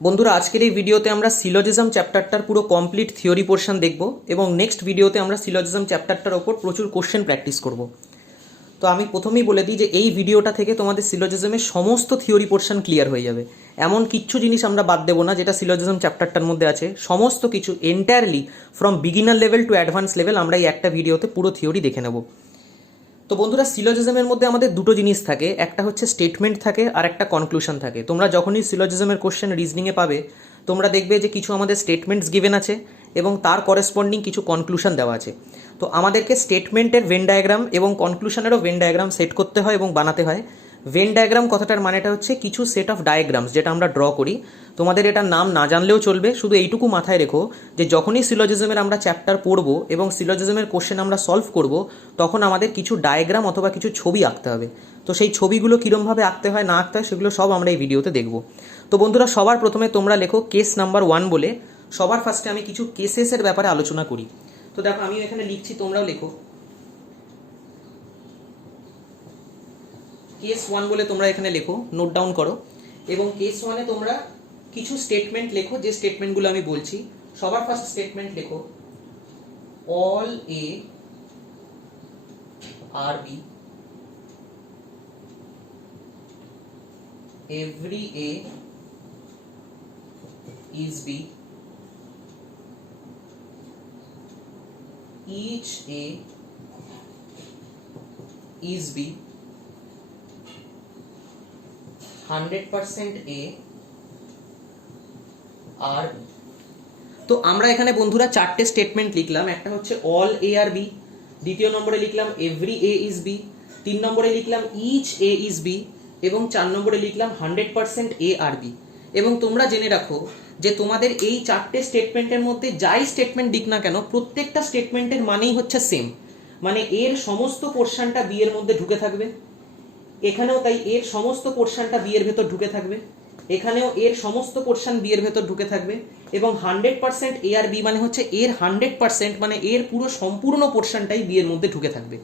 বন্ধুরা, আজকের এই ভিডিওতে আমরা সিলোজিজম চ্যাপ্টারটার পুরো কমপ্লিট থিওরি পোর্শন দেখব এবং নেক্সট ভিডিওতে আমরা সিলোজিজম চ্যাপ্টারটার ওপর প্রচুর কোশ্চেন প্র্যাকটিস করব। তো আমি প্রথমেই বলে দিই যে এই ভিডিওটা থেকে তোমাদের সিলোজিজমের সমস্ত থিওরি পোর্শন ক্লিয়ার হয়ে যাবে। এমন কিচ্ছু জিনিস আমরা বাদ দেবো না যেটা সিলোজিজম চ্যাপ্টারটার মধ্যে আছে। সমস্ত কিছু entirely from beginner level to advance level আমরা এই একটা ভিডিওতে পুরো থিওরি দেখে নেব। তো বন্ধুরা, সিলোজিজমের মধ্যে আমাদের দুটো জিনিস থাকে, একটা হচ্ছে স্টেটমেন্ট থাকে আর একটা কনক্লুশন থাকে। তোমরা যখনই সিলোজিজমের কোশ্চেন রিজনিংয়ে পাবে তোমরা দেখবে যে কিছু আমাদের স্টেটমেন্টস গিভেন আছে এবং তার করেসপন্ডিং কিছু কনক্লুশন দেওয়া আছে। তো আমাদেরকে স্টেটমেন্টের ভেন ডায়াগ্রাম এবং কনক্লুশনেরও ভেন ডায়াগ্রাম সেট করতে হয় এবং বানাতে হয়। ভেন ডায়াগ্রাম কথাটার মানেটা হচ্ছে কিছু সেট অফ ডায়াগ্রামস যেটা আমরা ড্র করি। তোমাদের এটার নাম না জানলেও চলবে, শুধু এইটুকু মাথায় রেখো যে যখনই সিলোজিজমের আমরা চ্যাপ্টার পড়বো এবং সিলোজিজমের কোশ্চেন আমরা সলভ করব তখন আমাদের কিছু ডায়াগ্রাম অথবা কিছু ছবি আঁকতে হবে। তো সেই ছবিগুলো কীরমভাবে আঁকতে হয় না আঁকতে হয় সেগুলো সব আমরা এই ভিডিওতে দেখব। তো বন্ধুরা, সবার প্রথমে তোমরা লেখো কেস নাম্বার 1 বলে। সবার ফার্স্টে আমি কিছু কেসেসের ব্যাপারে আলোচনা করি। তো দেখো, আমি এখানে লিখছি, তোমরাও লেখো কেস 1 বলে। তোমরা এখানে লেখো, নোট ডাউন করো এবং কেস 1-এ তোমরা কিছু স্টেটমেন্ট লেখো, যে স্টেটমেন্টগুলো আমি বলছি। সবার ফার্স্ট স্টেটমেন্ট লেখো, all A are B, every A is B, each A is B, 100% A are B। তো আমরা এখানে বন্ধুরা চারটে স্টেটমেন্ট লিখলাম। একটা হচ্ছে অল এ আর বি, দ্বিতীয় নম্বরে লিখলাম এভরি এ ইজ বি, 3 নম্বরে লিখলাম ইচ এ ইজ বি এবং 4 নম্বরে লিখলাম 100% এ আর বি। এবং তোমরা জেনে রাখো যে তোমাদের এই চারটে স্টেটমেন্টের মধ্যে যাই স্টেটমেন্ট দিক না কেন, প্রত্যেকটা স্টেটমেন্টের মানেই হচ্ছে সেম, মানে এর সমস্ত পোর্শনটা বি এর মধ্যে ঢুকে থাকবে। এখানেও তাই এর সমস্ত পোর্শনটা বি এর ভেতর ঢুকে থাকবে, এখানেও এর সমস্ত পোর্শন বি এর ভেতর ঢুকে থাকবে। এবং 100% এ আর বি মানে হচ্ছে এর 100%, মানে এর পুরো সম্পূর্ণ পোর্শনটাই বি এর মধ্যে ঢুকে থাকবে।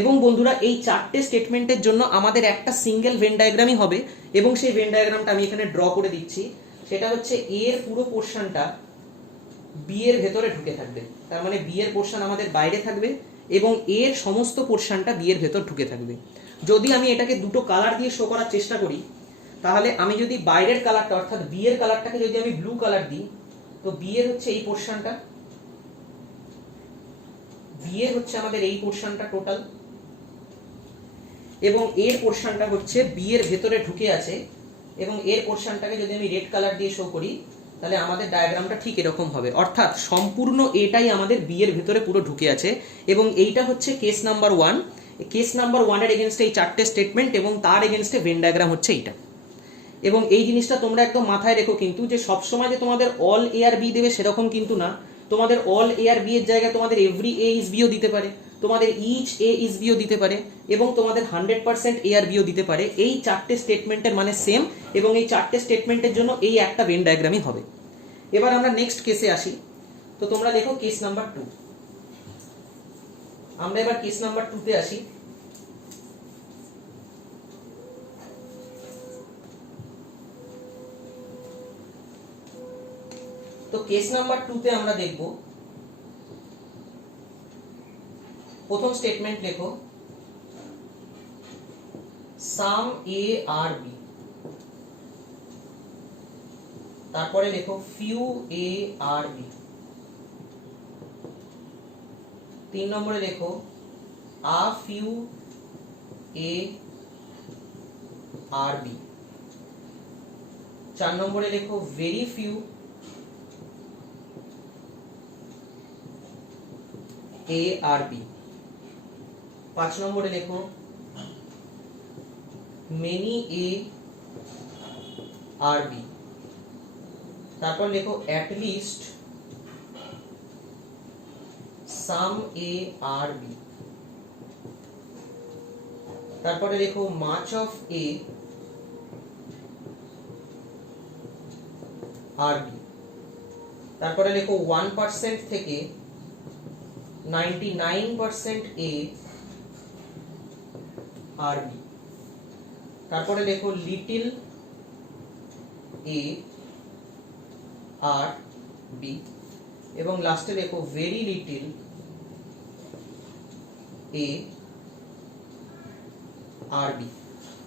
এবং বন্ধুরা, এই চারটে স্টেটমেন্টের জন্য আমাদের একটা সিঙ্গেল ভেন ডায়াগ্রামই হবে এবং সেই ভেন ডায়াগ্রামটা আমি এখানে ড্র করে দিচ্ছি। সেটা হচ্ছে এর পুরো পোর্শনটা বি এর ভেতরে ঢুকে থাকবে, তার মানে বি এর পোর্শন আমাদের বাইরে থাকবে এবং এর সমস্ত পোর্শনটা বি এর ভেতর ঢুকে থাকবে। যদি আমি এটাকে দুটো কালার দিয়ে শো করার চেষ্টা করি, তাহলে আমি যদি বাইরের কালারটা অর্থাৎ বি এর কালারটাকে যদি আমি ব্লু কালার দিই, তো বি এর হচ্ছে এই পোর্শনটা, বি এর হচ্ছে আমাদের এই পোর্শনটা টোটাল, এবং এর পোর্শনটা হচ্ছে বি এর ভেতরে ঢুকে আছে। এবং এর পোর্শনটাকে যদি আমি রেড কালার দিয়ে শো করি, তাহলে আমাদের ডায়াগ্রামটা ঠিক এরকম হবে, অর্থাৎ সম্পূর্ণ এটাই আমাদের বি এর ভেতরে পুরো ঢুকে আছে। এবং এইটা হচ্ছে কেস নাম্বার 1। কেস নাম্বার 1 এর এগেনস্টে এই চারটে স্টেটমেন্ট এবং তার এগেনস্টে ভেন ডায়াগ্রাম হচ্ছে এইটা। এবং এই জিনিসটা তোমরা একদম মাথায় রেখো কিন্তু, যে সবসময় যে তোমাদের অল এ আর বি দেবে সেরকম কিন্তু না। তোমাদের অল এ আর বি এর জায়গায় তোমাদের এভরি এ ইজ বিও দিতে পারে, তোমাদের ইচ এ ইজ বিও দিতে পারে এবং তোমাদের 100% এ আর বিও দিতে পারে। এই চারটে স্টেটমেন্টের মানে সেম এবং এই চারটে স্টেটমেন্টের জন্য এই একটা ভেন ডায়াগ্রামই হবে। এবার আমরা নেক্সট কেসে আসি। তো তোমরা দেখো কেস নাম্বার 2। আমরা এবার কেস নাম্বার 2 তে আসি। তো কেস নাম্বার 2 তে আমরা দেখব, প্রথম স্টেটমেন্ট লেখো সাম এ আর বি, তারপরে লেখো ফিউ এ আর বি, 3 নম্বরে লেখো আ ফিউ এ আর বি, 4 নম্বরে লেখো very few A are B, 5 নম্বরে লেখো মেনি এ আর বি, তারপর লেখো at least some A are B, তারপরে লেখো much of A are B, তারপরে লেখো 1% থেকে 99% এ আর বি, তারপরে লেখো লিটল এ আর বি এবং লাস্টে লেখো very little A are B.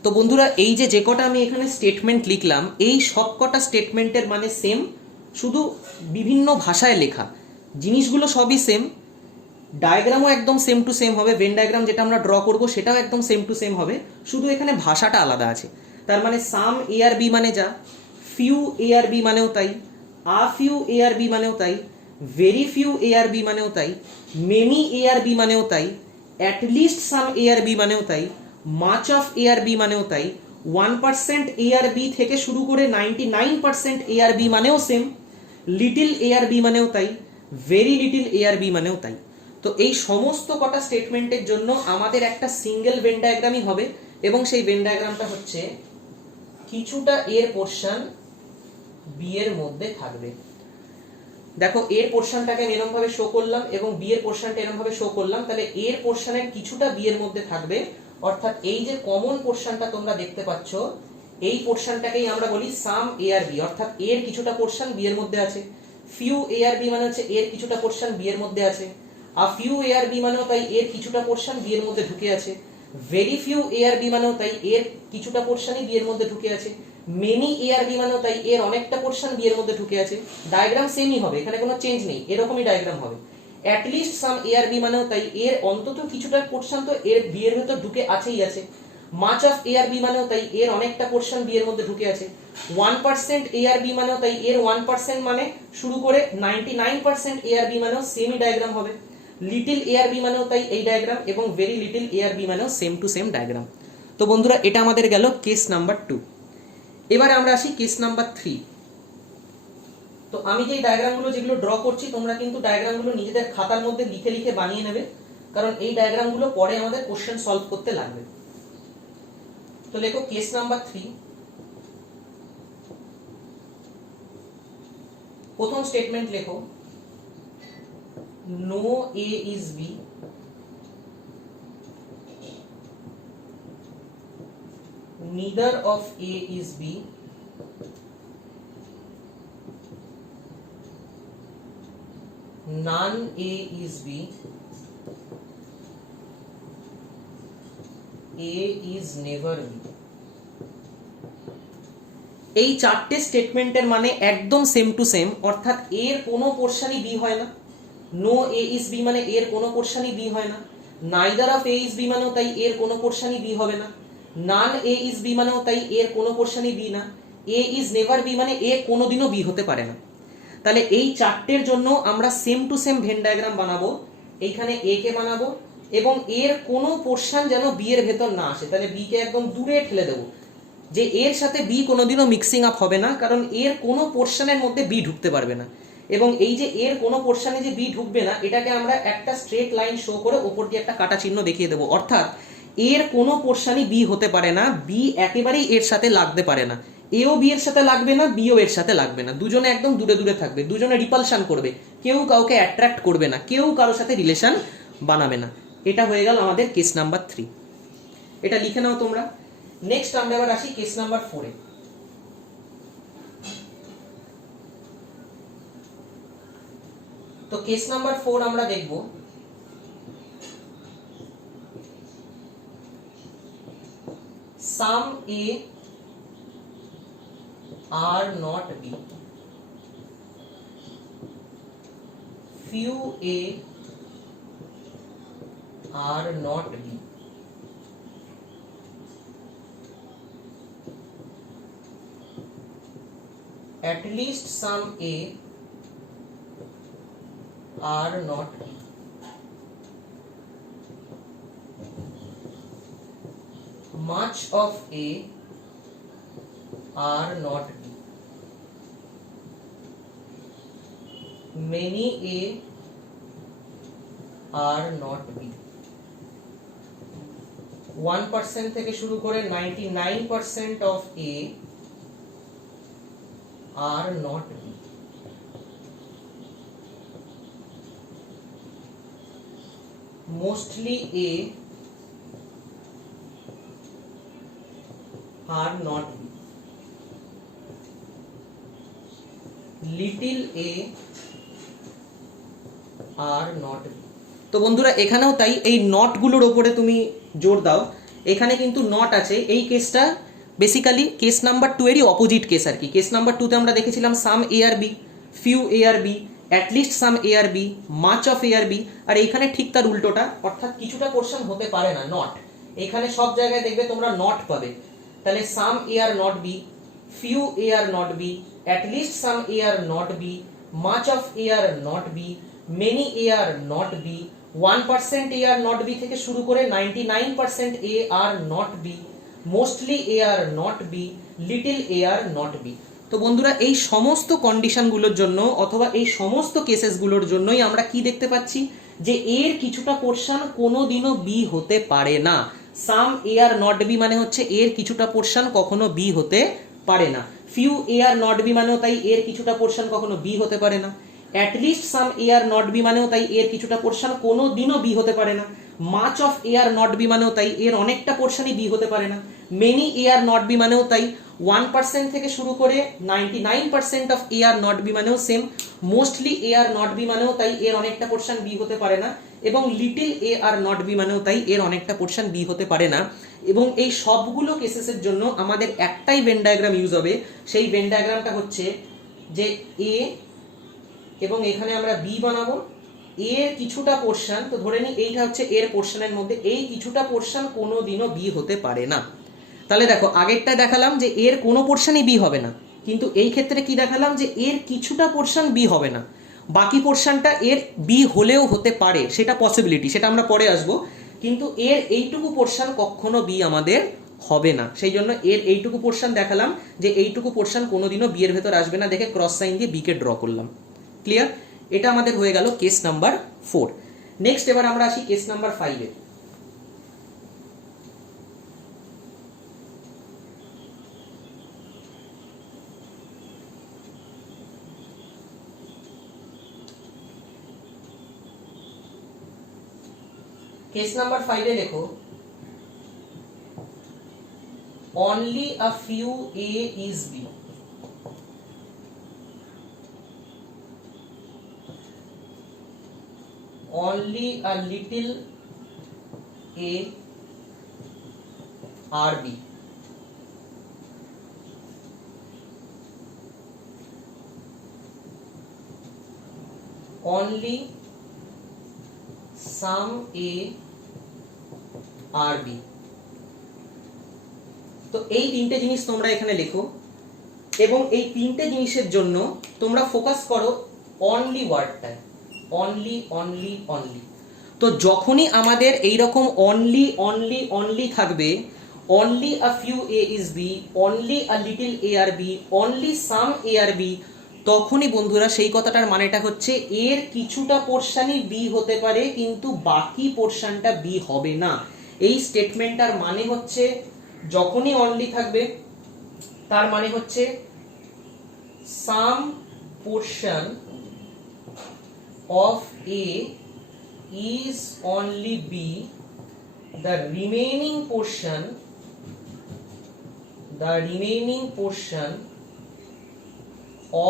তো বন্ধুরা এই যে কটা আমি এখানে স্টেটমেন্ট লিখলাম এই সব কটা স্টেটমেন্টের মানে সেম, শুধু বিভিন্ন ভাষায় লেখা, জিনিসগুলো সবই সেম, ডায়াগ্রামও একদম সেম টু সেম হবে, ভেন ডায়াগ্রাম যেটা আমরা ড্র করব সেটাও একদম সেম টু সেম হবে, শুধু এখানে ভাষাটা আলাদা আছে। তার মানে সাম এ আর বি মানে যা, ফিউ এ আর বি মানেও তাই, আ ফিউ এ আর বি মানেও তাই, very few A are B মানেও তাই, মেনি এ আর বি মানেও তাই, at least some A are B মানেও তাই, much of A are B মানেও তাই, 1% এ আর বি থেকে শুরু করে 99% এ আর বি মানেও same, little A are B মানেও তাই, very little A are B মানেও তাই। তো এই সমস্ত কটা স্টেটমেন্টের জন্য আমাদের একটা সিঙ্গেল ভেন ডায়াগ্রামই হবে এবং সেই ভেন ডায়াগ্রামটা হচ্ছে কিছুটা এর পোরশন বি এর মধ্যে থাকবে। দেখো এর পোরশনটাকে আমি এরকম ভাবে শো করলাম এবং বি এর পোরশনটা এরকম ভাবে শো করলাম, তাহলে এর পোরশনের কিছুটা বি এর মধ্যে থাকবে, অর্থাৎ এই যে কমন পোরশনটা তোমরা দেখতে পাচ্ছ এই পোরশনটাকেই আমরা বলি সাম এ আর বি, অর্থাৎ এর কিছুটা পোরশন বি এর মধ্যে আছে। ফিউ এ আর বি মানে হচ্ছে এর কিছুটা পোরশন বি এর মধ্যে আছে, আর ফিউ এ আর বি মানেও তাই এর কিছুটা পোরশন বি এর মধ্যে ঢুকে আছে, very few A are B মানেও তাই এর কিছুটা পোরশনই বি এর মধ্যে ঢুকে আছে, মেনি এ আর বি মানেও তাই এর অনেকটা পোরশন বি এর মধ্যে ঢুকে আছে। ডায়াগ্রাম সেমই হবে, এখানে কোনো চেঞ্জ নেই, এরকমই ডায়াগ্রাম হবে। At least some A are B মানেও তাই এর অন্তত কিছুটা পোরশন তো এর বি এর ভেতর ঢুকে আছেই আছে। Much of A are B মানেও তাই এর অনেকটা পোরশন বি এর মধ্যে ঢুকে আছে। 1% এ আর বি মানেও তাই এর 1% মানে শুরু করে 99% এ আর বি মানেও সেমই ডায়াগ্রাম হবে। লিটিল এ আর বি মানেও তাই এই ডায়াগ্রাম এবং very little A are B মানেও সেম টু সেম ডায়াগ্রাম। তো বন্ধুরা এটা আমাদের গেল কেস নাম্বার 2। এবারে আমরা আসি কেস নাম্বার 3। তো আমি যে ডায়াগ্রামগুলো যেগুলো ড্র করছি তোমরা কিন্তু ডায়াগ্রামগুলো নিজেদের খাতার মধ্যে লিখে লিখে বানিয়ে নেবে, কারণ এই ডায়াগ্রামগুলো পরে আমাদের কোশ্চেন সলভ করতে লাগবে। তো লেখো কেস নাম্বার 3। প্রথম স্টেটমেন্ট লেখো no A is B, neither of A is B, none A is B, A is never B। এই চারটে স্টেটমেন্টের মানে একদম সেম টু সেম, অর্থাৎ এর কোনো পোরশনই বি হয় না। নো এ ইজ বি মানে এর কোনো পোরশনই বি হয় না। Neither of A is B মানেও তাই এর কোনো পোরশনই বি হবে না। নান এ ইজ বি মানেও তাই এর কোনো পোরশনই বি না। এ ইজ নেভার বি মানে এ কোনোদিনও বি হতে পারে না। তাহলে এই চারটের জন্য আমরা same to same when diagram বানাবো। এইখানে এ কে বানাবো এবং এর কোনো পোরশন যেন বি এর ভেতর না আসে, তাহলে বি কে একদম দূরে ঠেলে দেবো, যে এর সাথে বি কোনোদিনও মিক্সিং আপ হবে না, কারণ এর কোনো পোরশনের মধ্যে বি ঢুকতে পারবে না। এবং এই যে এর কোনো পোরশনে যে বি ঢুকবে না এটাকে আমরা একটা স্ট্রেট লাইন শো করে ওপর দিয়ে একটা কাটা চিহ্ন দেখিয়ে দেবো, অর্থাৎ এর কোনো পোরশনই বি হতে পারে না, বি একেবারেই এর সাথে লাগতে পারে না, এও বি এর সাথে লাগবে না, বিও এর সাথে লাগবে না, দুজনে একদম দূরে দূরে থাকবে, দুজনে রিপালশন করবে, কেউ কাউকে অ্যাট্রাক্ট করবে না, কেউ কারোর সাথে রিলেশন বানাবে না। এটা হয়ে গেল আমাদের কেস নাম্বার 3। এটা লিখে নাও তোমরা। নেক্সট আমরা এবার আসি কেস নাম্বার 4 এ। তো কেস নাম্বার 4 আমরা দেখব some A are not B, few A are not B, at least some A are not B, much of A are not B, many A are not B, 1% থেকে শুরু করে 99% of A are not B, mostly A are not B, little A are not B. তো বন্ধুরা এখানেও তাই, এই নটগুলোর ওপরে তুমি জোর দাও। এখানে কিন্তু নট আছে, এই কেসটা বেসিক্যালি কেস নাম্বার 2 এরই অপোজিট কেস আর কি। কেস নাম্বার 2 তে আমরা দেখেছিলাম some A are B, few A are B, at least some A are B, much of A are B. আর এইখানে ঠিক তার উল্টোটা, অর্থাৎ কিছুটা পোর্শন হতে পারে না, নট। এখানে সব জায়গায় দেখবে তোমরা নট পাবে। তাহলে some A are not B, few A are not B, at least some A are not B, much of A are not B, many A are not B, 1% A are not B থেকে শুরু করে 99% A are not B, mostly A are not B, little A are not B. তো বন্ধুরা এই সমস্ত কন্ডিশনগুলোর জন্য অথবা এই সমস্ত কেসেসগুলোর জন্যই আমরা কি দেখতে পাচ্ছি, যে এর কিছুটা পোর্শন কোনোদিনও বি হতে পারে না। সাম এ আর নট বি মানে হচ্ছে এর কিছুটা পোর্শন কখনো বি হতে পারে না। Few A are not B মানেও তাই এর কিছুটা পোর্শন কখনো বি হতে পারে না। At least some A are not B মানেও তাই এর কিছুটা পোর্শন কোনোদিনও বি হতে পারে না। Much of A are not B মানেও তাই এর অনেকটা পোর্শনই বি হতে পারে না। Many A are not B মানেও তাই 1% থেকে শুরু করে 99% of A are not B মানেও same. Mostly A are not B মানেও তাই এর অনেকটা পোর্শন বি হতে পারে না। এবং little A are not B মানেও তাই এর অনেকটা পোর্শন বি হতে পারে না। এবং এই সবগুলো কেসেসের জন্য আমাদের একটাই ভেন ডায়াগ্রাম ইউজ হবে। সেই ভেন ডায়াগ্রামটা হচ্ছে যে এ এবং এখানে আমরা বি বানাবো, এর কিছুটা পোর্শন, তো ধরে নিই এইটা হচ্ছে এর পোর্শনের মধ্যে, এই কিছুটা পোর্শন কোনোদিনও বি হতে পারে না। তাহলে দেখো আগেরটা দেখালাম যে এর কোনো পোর্শনই বি হবে না, কিন্তু এই ক্ষেত্রে কি দেখালাম যে এর কিছুটা পোর্শন বি হবে না, বাকি পোর্শনটা এর বি হলেও হতে পারে, সেটা পসিবিলিটি, সেটা আমরা পরে আসবো। কিন্তু এর এইটুকু পোর্শন কখনো বি আমাদের হবে না, সেই জন্য এর এইটুকু পোর্শন দেখালাম যে এইটুকু পোর্শন কোনোদিনও বি এর ভেতর আসবে না, দেখে ক্রস সাইন দিয়ে বি কে ড্র করলাম। ক্লিয়ার? এটা আমাদের হয়ে গেল কেস নাম্বার 4। নেক্সট এবার আমরা আসি কেস নাম্বার 5 এ। কেস নাম্বার 5 এ দেখো, only a few a is b, only a little a are b, only some a are B. তো এই তিনটে জিনিস তোমরা এখানে লেখো এবং এই তিনটে জিনিসের জন্য তোমরা ফোকাস করো অনলি ওয়ার্ডটায়, অনলি অনলি অনলি। তো যখনই আমাদের এইরকম অনলি অনলি অনলি থাকবে, only a few A is B, only a little A are B, only some A are B, তখনই বন্ধুরা সেই কথাটার মানেটা হচ্ছে এর কিছুটা পোর্শনই বি হতে পারে কিন্তু বাকি পোর্শনটা বি হবে না। এই স্টেটমেন্টটার মানে হচ্ছে যখনই অনলি থাকবে তার মানে হচ্ছে some portion of A is only B, the remaining portion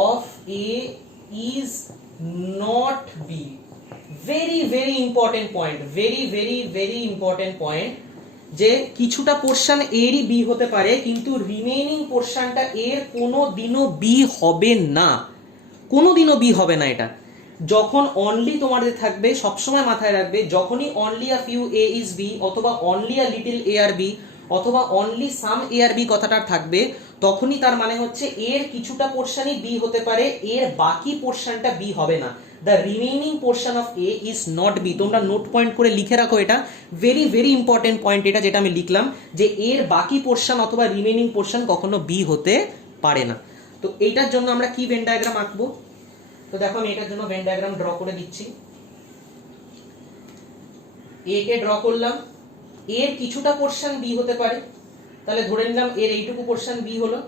of A is not B. Very very important point, very very very important point, যে কিছুটা পোর্শন এরই বি হতে পারে কিন্তু রিমেইনিং পোর্শনটা এর কোনোদিনও বি হবে না, কোনোদিনও বি হবে না। এটা যখন অনলি তোমাদের থাকবে সবসময় মাথায় রাখবে, যখনই only a few A is B অথবা only a little A are B অথবা only some A are B কথাটা থাকবে, তখনই তার মানে হচ্ছে এর কিছুটা পোর্শনই বি হতে পারে, এর বাকি পোর্শনটা বি হবে না। The remaining portion of A is not B. তোমরা নোট পয়েন্ট করে লিখে রাখো, এটা ভেরি ভেরি ইম্পর্টেন্ট পয়েন্ট, এটা যেটা আমি লিখলাম যে এর বাকি পোর্শন অথবা রিমেইনিং পোর্শন কখনো বি হতে পারে না। তো এইটার জন্য আমরা কি ভেন ডায়াগ্রাম আঁকবো? তো দেখো আমি এটার জন্য ভেন ডায়াগ্রাম ড্র করে দিচ্ছি। এ কে ড্র করলাম, এর কিছুটা পোর্শন বি হতে পারে, তাহলে ধরে নিলাম এর এইটুকু পোর্শন বি হলো,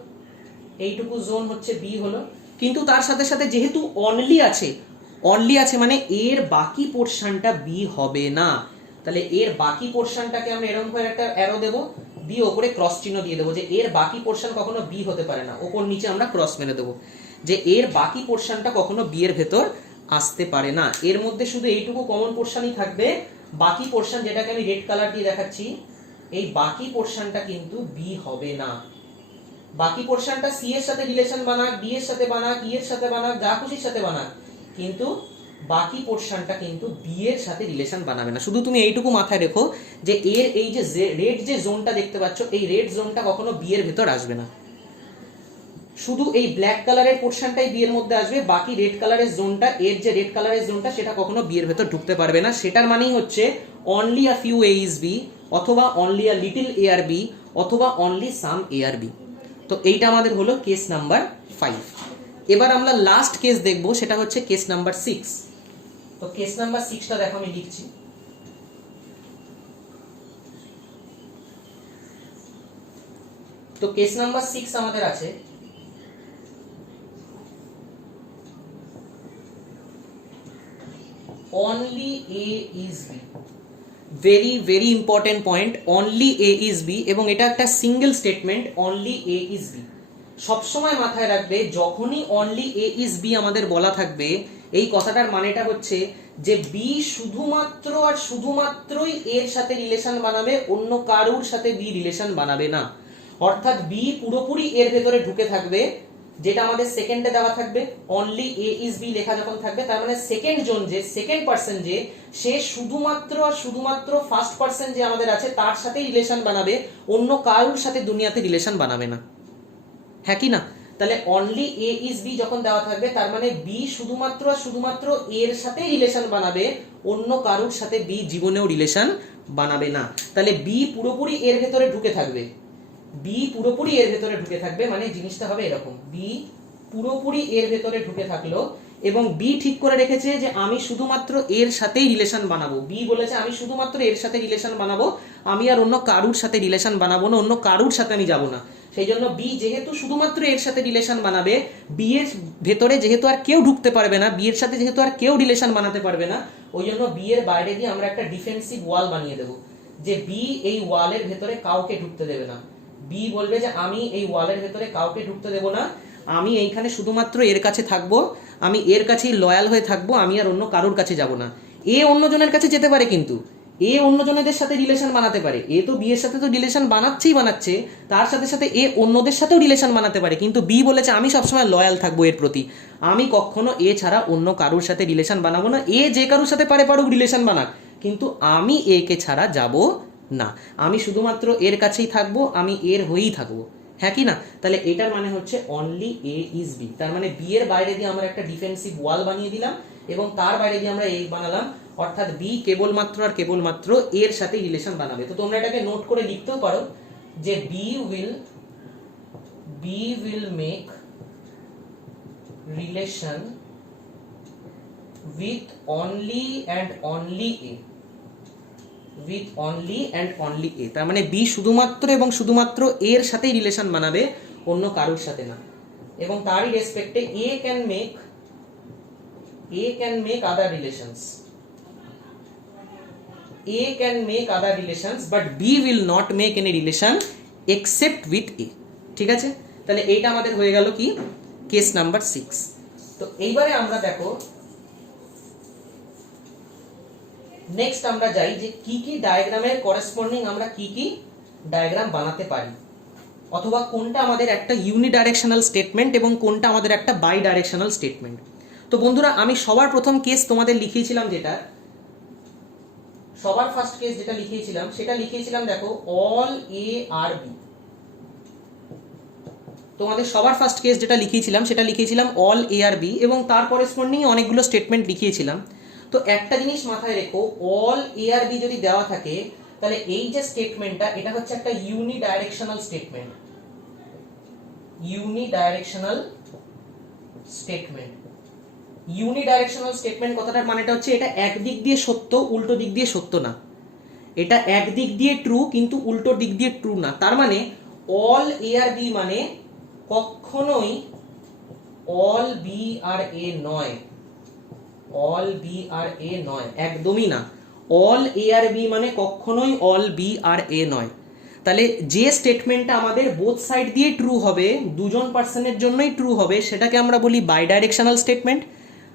এইটুকু জোন হচ্ছে বি হলো, কিন্তু তার সাথে সাথে যেহেতু অনলি আছে, অনলি আছে মানে এর বাকি পোর্শনটা বি হবে না। তাহলে এর বাকি পোর্শনটাকে আমরা এরকম করে একটা অ্যারো দেব, দিয়ে ওপরে ক্রস চিহ্ন দিয়ে দেবো যে এর বাকি পোর্শন কখনো বি হতে পারে না, ওপর নিচে আমরা ক্রস মেরে দেবো। যে এর বাকি পোর্শনটা কখনো বি এর ভেতর আসতে পারে না। এর মধ্যে শুধু এইটুকু কমন পোর্শনই থাকবে, বাকি পোর্শন যেটাকে আমি রেড কালার দিয়ে দেখাচ্ছি, এই বাকি পোর্শনটা কিন্তু বি হবে না। বাকি পোর্শনটা সি এর সাথে রিলেশন বানাক, ডি এর সাথে বানাক, ই এর সাথে বানাক, যা খুশির সাথে বানাক, কিন্তু বাকি পোর্শনটা কিন্তু বি এর সাথে রিলেশন বানাবে না। শুধু তুমি এইটুকু মাথায় রেখো যে এর এই যে রেড যে জোনটা দেখতে পাচ্ছ, এই রেড জোনটা কখনো বি এর ভেতর আসবে না। শুধু এই ব্ল্যাক কালারের পোর্শনটাই বি এর মধ্যে আসবে, বাকি রেড কালারের জোনটা, এর যে রেড কালারের জোনটা সেটা কখনো বি এর ভেতর ঢুকতে পারবে না। সেটার মানেই হচ্ছে only a few A is B, অথবা only a little A are B, অথবা only some A are B. তো এইটা আমাদের হলো কেস নাম্বার 5। এবার আমরা লাস্ট কেস দেখবো, সেটা হচ্ছে কেস নাম্বার 6। তো কেস নাম্বার 6টা দেখো আমি লিখছি। তো কেস নাম্বার 6 আমাদের আছে only A is B। Very very important point, only A is B, এবং এটা একটা single statement, only A is B. সবসময় মাথায় রাখবে যখনই অনলি এ ইজ বি আমাদের বলা থাকবে, এই কথাটার মানেটা হচ্ছে যে বি শুধুমাত্র আর শুধুমাত্রই এর সাথে রিলেশন বানাবে, অন্য কারুর সাথে বি রিলেশন বানাবে না। অর্থাৎ বি পুরোপুরি এর ভেতরে ঢুকে থাকবে, যেটা আমাদের সেকেন্ডে দেওয়া থাকবে অনলি এ ইজ বি লেখা যখন থাকবে, তার মানে সেকেন্ড জোন যে, সেকেন্ড পার্সন যে, সে শুধুমাত্র আর শুধুমাত্র ফার্স্ট পার্সন যে আমাদের আছে তার সাথে রিলেশন বানাবে, অন্য কারোর সাথে দুনিয়াতে রিলেশন বানাবে না। হ্যাঁ কি না? তাহলে অনলি এ ইজ বি যখন দেওয়া থাকবে, তার মানে বি শুধুমাত্র আর শুধুমাত্র এর সাথে রিলেশন বানাবে, অন্য কারোর সাথে বি জীবনেও রিলেশন বানাবে না। তাহলে বি পুরোপুরি এর ভেতরে ঢুকে থাকবে, বি পুরোপুরি এর ভেতরে ঢুকে থাকবে, মানে জিনিসটা হবে এরকম, বি পুরোপুরি এর ভেতরে ঢুকে থাকলো, এবং বি ঠিক করে রেখেছে যে আমি শুধুমাত্র এর সাথেই রিলেশন বানাবো। বি বলেছে আমি শুধুমাত্র এর সাথে রিলেশন বানাবো, আমি আর অন্য কারুর সাথে রিলেশন বানাবো না, অন্য কারুর সাথে আমি যাব না। সেই জন্য বি যেহেতু শুধুমাত্র এর সাথে রিলেশন বানাবে, বি এর ভেতরে যেহেতু আর কেউ ঢুকতে পারবে না, বি এর সাথে যেহেতু আর কেউ রিলেশন বানাতে পারবে না, ওই জন্য বি এর বাইরে দিয়ে আমরা একটা ডিফেন্সিভ ওয়াল বানিয়ে দেবো, যে বি এই ওয়ালের ভেতরে কাউকে ঢুকতে দেবে না। বি বলবে যে আমি এই ওয়ালের ভেতরে কাউকে ঢুকতে দেব না, আমি এইখানে শুধুমাত্র এর কাছে থাকবো, আমি এর কাছেই লয়াল হয়ে থাকবো, আমি আর অন্য কারোর কাছে যাব না। এ অন্যজনের কাছে যেতে পারে, কিন্তু এ অন্যজনের সাথে রিলেশন বানাতে পারে, এ তো বি এর সাথে তো রিলেশন বানাচ্ছে, তার সাথে সাথে এ অন্যদের সাথেও রিলেশন বানাতে পারে, কিন্তু বি বলেছে আমি সবসময় লয়াল থাকবো এর প্রতি, আমি কখনো এ ছাড়া অন্য কারোর সাথে রিলেশন বানাবো না। এ যে কারোর সাথে পারুক রিলেশন বানাক, কিন্তু আমি একে ছাড়া যাব না, আমি শুধুমাত্র এর কাছেই থাকবো, আমি এর হয়েই থাকবো। হ্যাঁ কি না? তাহলে এটার মানে হচ্ছে অনলি এ ইজ বি, তার মানে বি এর বাইরে দিয়ে আমরা একটা ডিফেন্সিভ ওয়াল বানিয়ে দিলাম, এবং তার বাইরে দিয়ে আমরা এ বানালাম, অর্থাৎ বি কেবলমাত্র আর কেবলমাত্র এর সাথে রিলেশন বানাবে। তো তোমরা এটাকে নোট করে লিখতেও পারো যে B will make relation with only and only A, with only and only A, তার মানে বি শুধুমাত্র এবং শুধুমাত্র এর সাথেই রিলেশন বানাবে, অন্য কারোর সাথে না। এবং তারই রেসপেক্টে A can make other relations, A can make other relations but B will not make any relation except with A। ঠিক আছে? তাহলে এইটা আমাদের হয়ে গেল কি কেস নাম্বার 6। তো এইবারে আমরা দেখো নেক্সট আমরা যাই যে কি কি ডায়াগ্রামের করেসপন্ডিং আমরা কি কি ডায়াগ্রাম বানাতে পারি, অথবা কোনটা আমাদের একটা ইউনিডাইরেকশনাল স্টেটমেন্ট এবং কোনটা আমাদের একটা বাই ডাইরেকশনাল স্টেটমেন্ট। তো বন্ধুরা আমি সবার প্রথম কেস তোমাদের লিখিয়েছিলাম, যেটা সবার ফার্স্ট কেস যেটা লিখিয়েছিলাম সেটা লিখিয়েছিলাম দেখো অল এ আর বি। তোমাদের সবার ফার্স্ট কেস যেটা লিখিয়েছিলাম সেটা লিখিয়েছিলাম অল এ আর বি, এবং তার করেসপন্ডিং অনেকগুলো স্টেটমেন্ট লিখিয়েছিলাম। তো একটা জিনিস মাথায় রেখো, অল এ আর বি যদি দেওয়া থাকে, তাহলে এই যে স্টেটমেন্টটা এটা হচ্ছে একটা unidirectional statement, unidirectional statement. Unidirectional statement কথাটার মানেটা হচ্ছে এটা একদিক দিয়ে সত্য, উল্টো দিক দিয়ে সত্য না, এটা একদিক দিয়ে ট্রু কিন্তু উল্টো দিক দিয়ে ট্রু না। তার মানে অল এ আর বি মানে কখনোই অল বি আর এ নয়, অল বি আর এ নয়, একদমই না। অল এ আর বি মানে কখনোই অল বি আর এ নয়। তাহলে যে স্টেটমেন্টটা আমাদের বোথ সাইড দিয়ে ট্রু হবে, দুজন পার্সনের জন্যই ট্রু হবে, সেটাকে আমরা বলি বাই ডাইরেকশনাল স্টেটমেন্ট।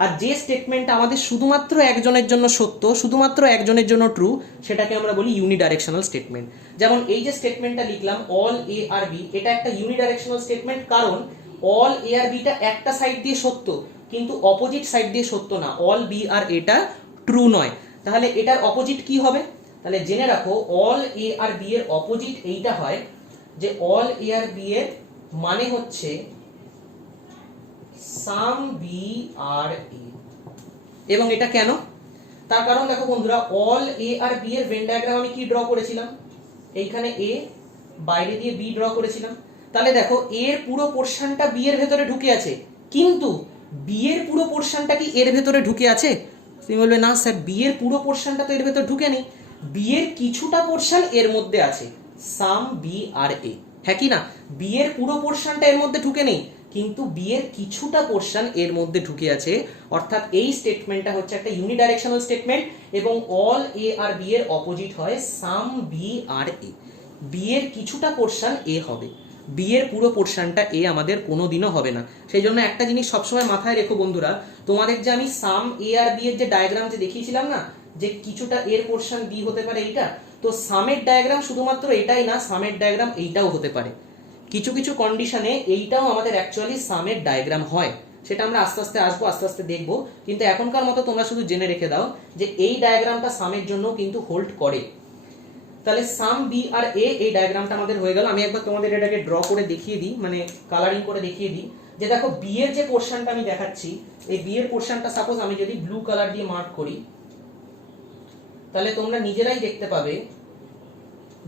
আর যে স্টেটমেন্টটা আমাদের শুধুমাত্র একজনের জন্য সত্য, শুধুমাত্র একজনের জন্য ট্রু, সেটাকে আমরা বলি ইউনিডাইরেকশনাল স্টেটমেন্ট। যেমন এই যে স্টেটমেন্টটা লিখলাম অল এ আর বি, এটা একটা ইউনিডাইরেকশনাল স্টেটমেন্ট, কারণ অল এ আর বিটা একটা সাইড দিয়ে সত্য, কিন্তু অপোজিট সাইড দিয়ে সত্য না। অল বি আর এটা ট্রু নয়, তাহলে এটার অপোজিট কি হবে? তাহলে জেনে রাখো অল এ আর বি এর অপোজিট এইটা হয়, যে অল এ আর বি এর মানে হচ্ছে সাম বি আর এ। এবং এটা কেন? তার কারণ দেখো বন্ধুরা, অল এ আর বি এর ভেন ডায়াগ্রাম আমি কি ড্র করেছিলাম? এইখানে এ, বাইরে দিয়ে বি ড্র করেছিলাম। তাহলে দেখো এর পুরো পোরশনটা বি এর ভেতরে ঢুকে আছে, কিন্তু বি এর পুরো পোরশনটা কি এর ভেতরে ঢুকে আছে? তুমি বলবে না স্যার, বি এর পুরো পোরশনটা তো এর ভেতরে ঢুকে নেই, বি এর কিছুটা পোরশন এর মধ্যে আছে, সাম বি আর এ, হ্যাঁ কি না? বি এর পুরো পোরশনটা এর মধ্যে ঢুকে নেই, কিন্তু বি এর কিছুটা পোরশন এর মধ্যে ঢুকে আছে। অর্থাৎ এই স্টেটমেন্টটা হচ্ছে একটা ইউনিডাইরেকশনাল স্টেটমেন্ট, এবং অল এ আর বি এর অপোজিট হয় sum be are A. B এর কিছুটা পোরশন এ হবে, বি এর পুরো পোরশনটা এ আমাদের কোনোদিনও হবে না। সেই জন্য একটা জিনিস সবসময় মাথায় রেখো বন্ধুরা, তোমাদের যে আমি সাম এ আর বি এর যে ডায়াগ্রাম যে দেখিয়েছিলাম না, যে কিছুটা এর পোরশন বি হতে পারে এইটা, তো সামের ডায়াগ্রাম শুধুমাত্র এটাই না, সামের ডায়াগ্রাম এইটাও হতে পারে। কিছু কিছু কন্ডিশনে এইটাও আমাদের অ্যাকচুয়ালি সামের ডায়াগ্রাম হয়, সেটা আমরা আস্তে আস্তে আসবো, আস্তে আস্তে দেখবো। কিন্তু এখনকার মতো তোমরা শুধু জেনে রেখে দাও যে এই ডায়াগ্রামটা সামের জন্য কিন্তু হোল্ড করে। তাহলে সাম বি আর এ, এই ডায়াগ্রামটা আমাদের হয়ে গেল। আমি একবার তোমাদের এটাকে ড্র করে দেখিয়ে দিই, মানে কালারিং করে দেখিয়ে দিই, যে দেখো বি এর যে পোরশনটা আমি দেখাচ্ছি, এই বি এর পোরশনটা সাপোজ আমি যদি ব্লু কালার দিয়ে মার্ক করি, তাহলে তোমরা নিজেরাই দেখতে পাবে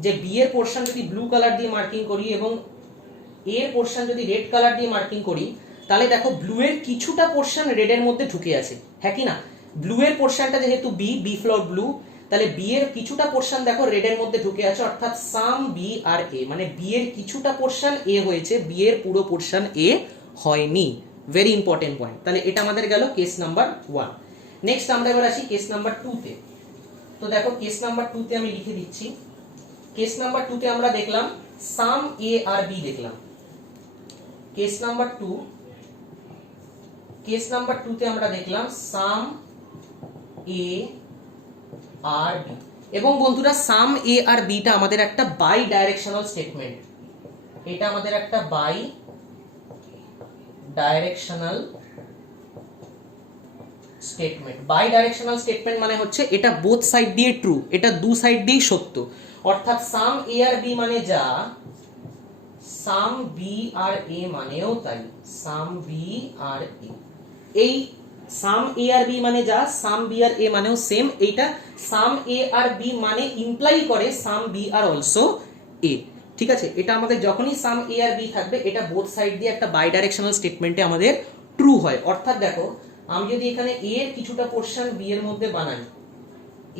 যে বি এর পোরশন যদি ব্লু কালার দিয়ে মার্কিং করি এবং এ এর পোরশন যদি রেড কালার দিয়ে মার্কিং করি, তাহলে দেখো ব্লু এর কিছুটা পোরশন রেড এর মধ্যে ঢুকে আছে, হ্যাঁ কি না? ব্লু এর পোরশনটা যেহেতু বি, বি ফ্লোর ব্লু, তাহলে বি এর কিছুটা পোরশন দেখো রেড এর মধ্যে ঢুকে আছে, অর্থাৎ সাম বি আর এ, মানে বি এর কিছুটা পোরশন এ হয়েছে, বি এর পুরো পোরশন এ হয়নি। Very important point. তাহলে এটা আমাদের গেল কেস নাম্বার 1। নেক্সট আমরা এবার আসি কেস নাম্বার 2 তে। তো দেখো কেস নাম্বার 2 তে আমি লিখে দিচ্ছি। কেস নাম্বার 2 তে আমরা দেখলাম সাম এ আর বি দেখলাম। কেস নাম্বার 2, কেস নাম্বার 2 তে আমরা দেখলাম সাম এ আর বি। এবং বন্ধুরা সাম এ আর বিটা আমাদের একটা বাই ডাইরেকশনাল স্টেটমেন্ট, এটা আমাদের একটা bidirectional statement. Bidirectional statement মানে হচ্ছে এটা বোথ সাইড দিয়ে ট্রু, এটা দু সাইড দিয়েই সত্য। অর্থাৎ সাম এ আর বি মানে যা, সাম বি আর এ মানেও তাই, সাম বি আর এ। এই সাম এ আর বি মানে যা, সাম বি আর এ মানেও সেম। এইটা সাম এ আর বি মানে ইমপ্লাই করে sum be are also a. ঠিক আছে, এটা আমাদের যখনই সাম এ আর বি থাকবে, এটা বোথ সাইড দিয়ে একটা বাই ডাইরেকশনাল স্টেটমেন্টে আমাদের ট্রু হয়। অর্থাৎ দেখো আমি যদি এখানে এ এর কিছুটা পোরশন বি এর মধ্যে বানাই,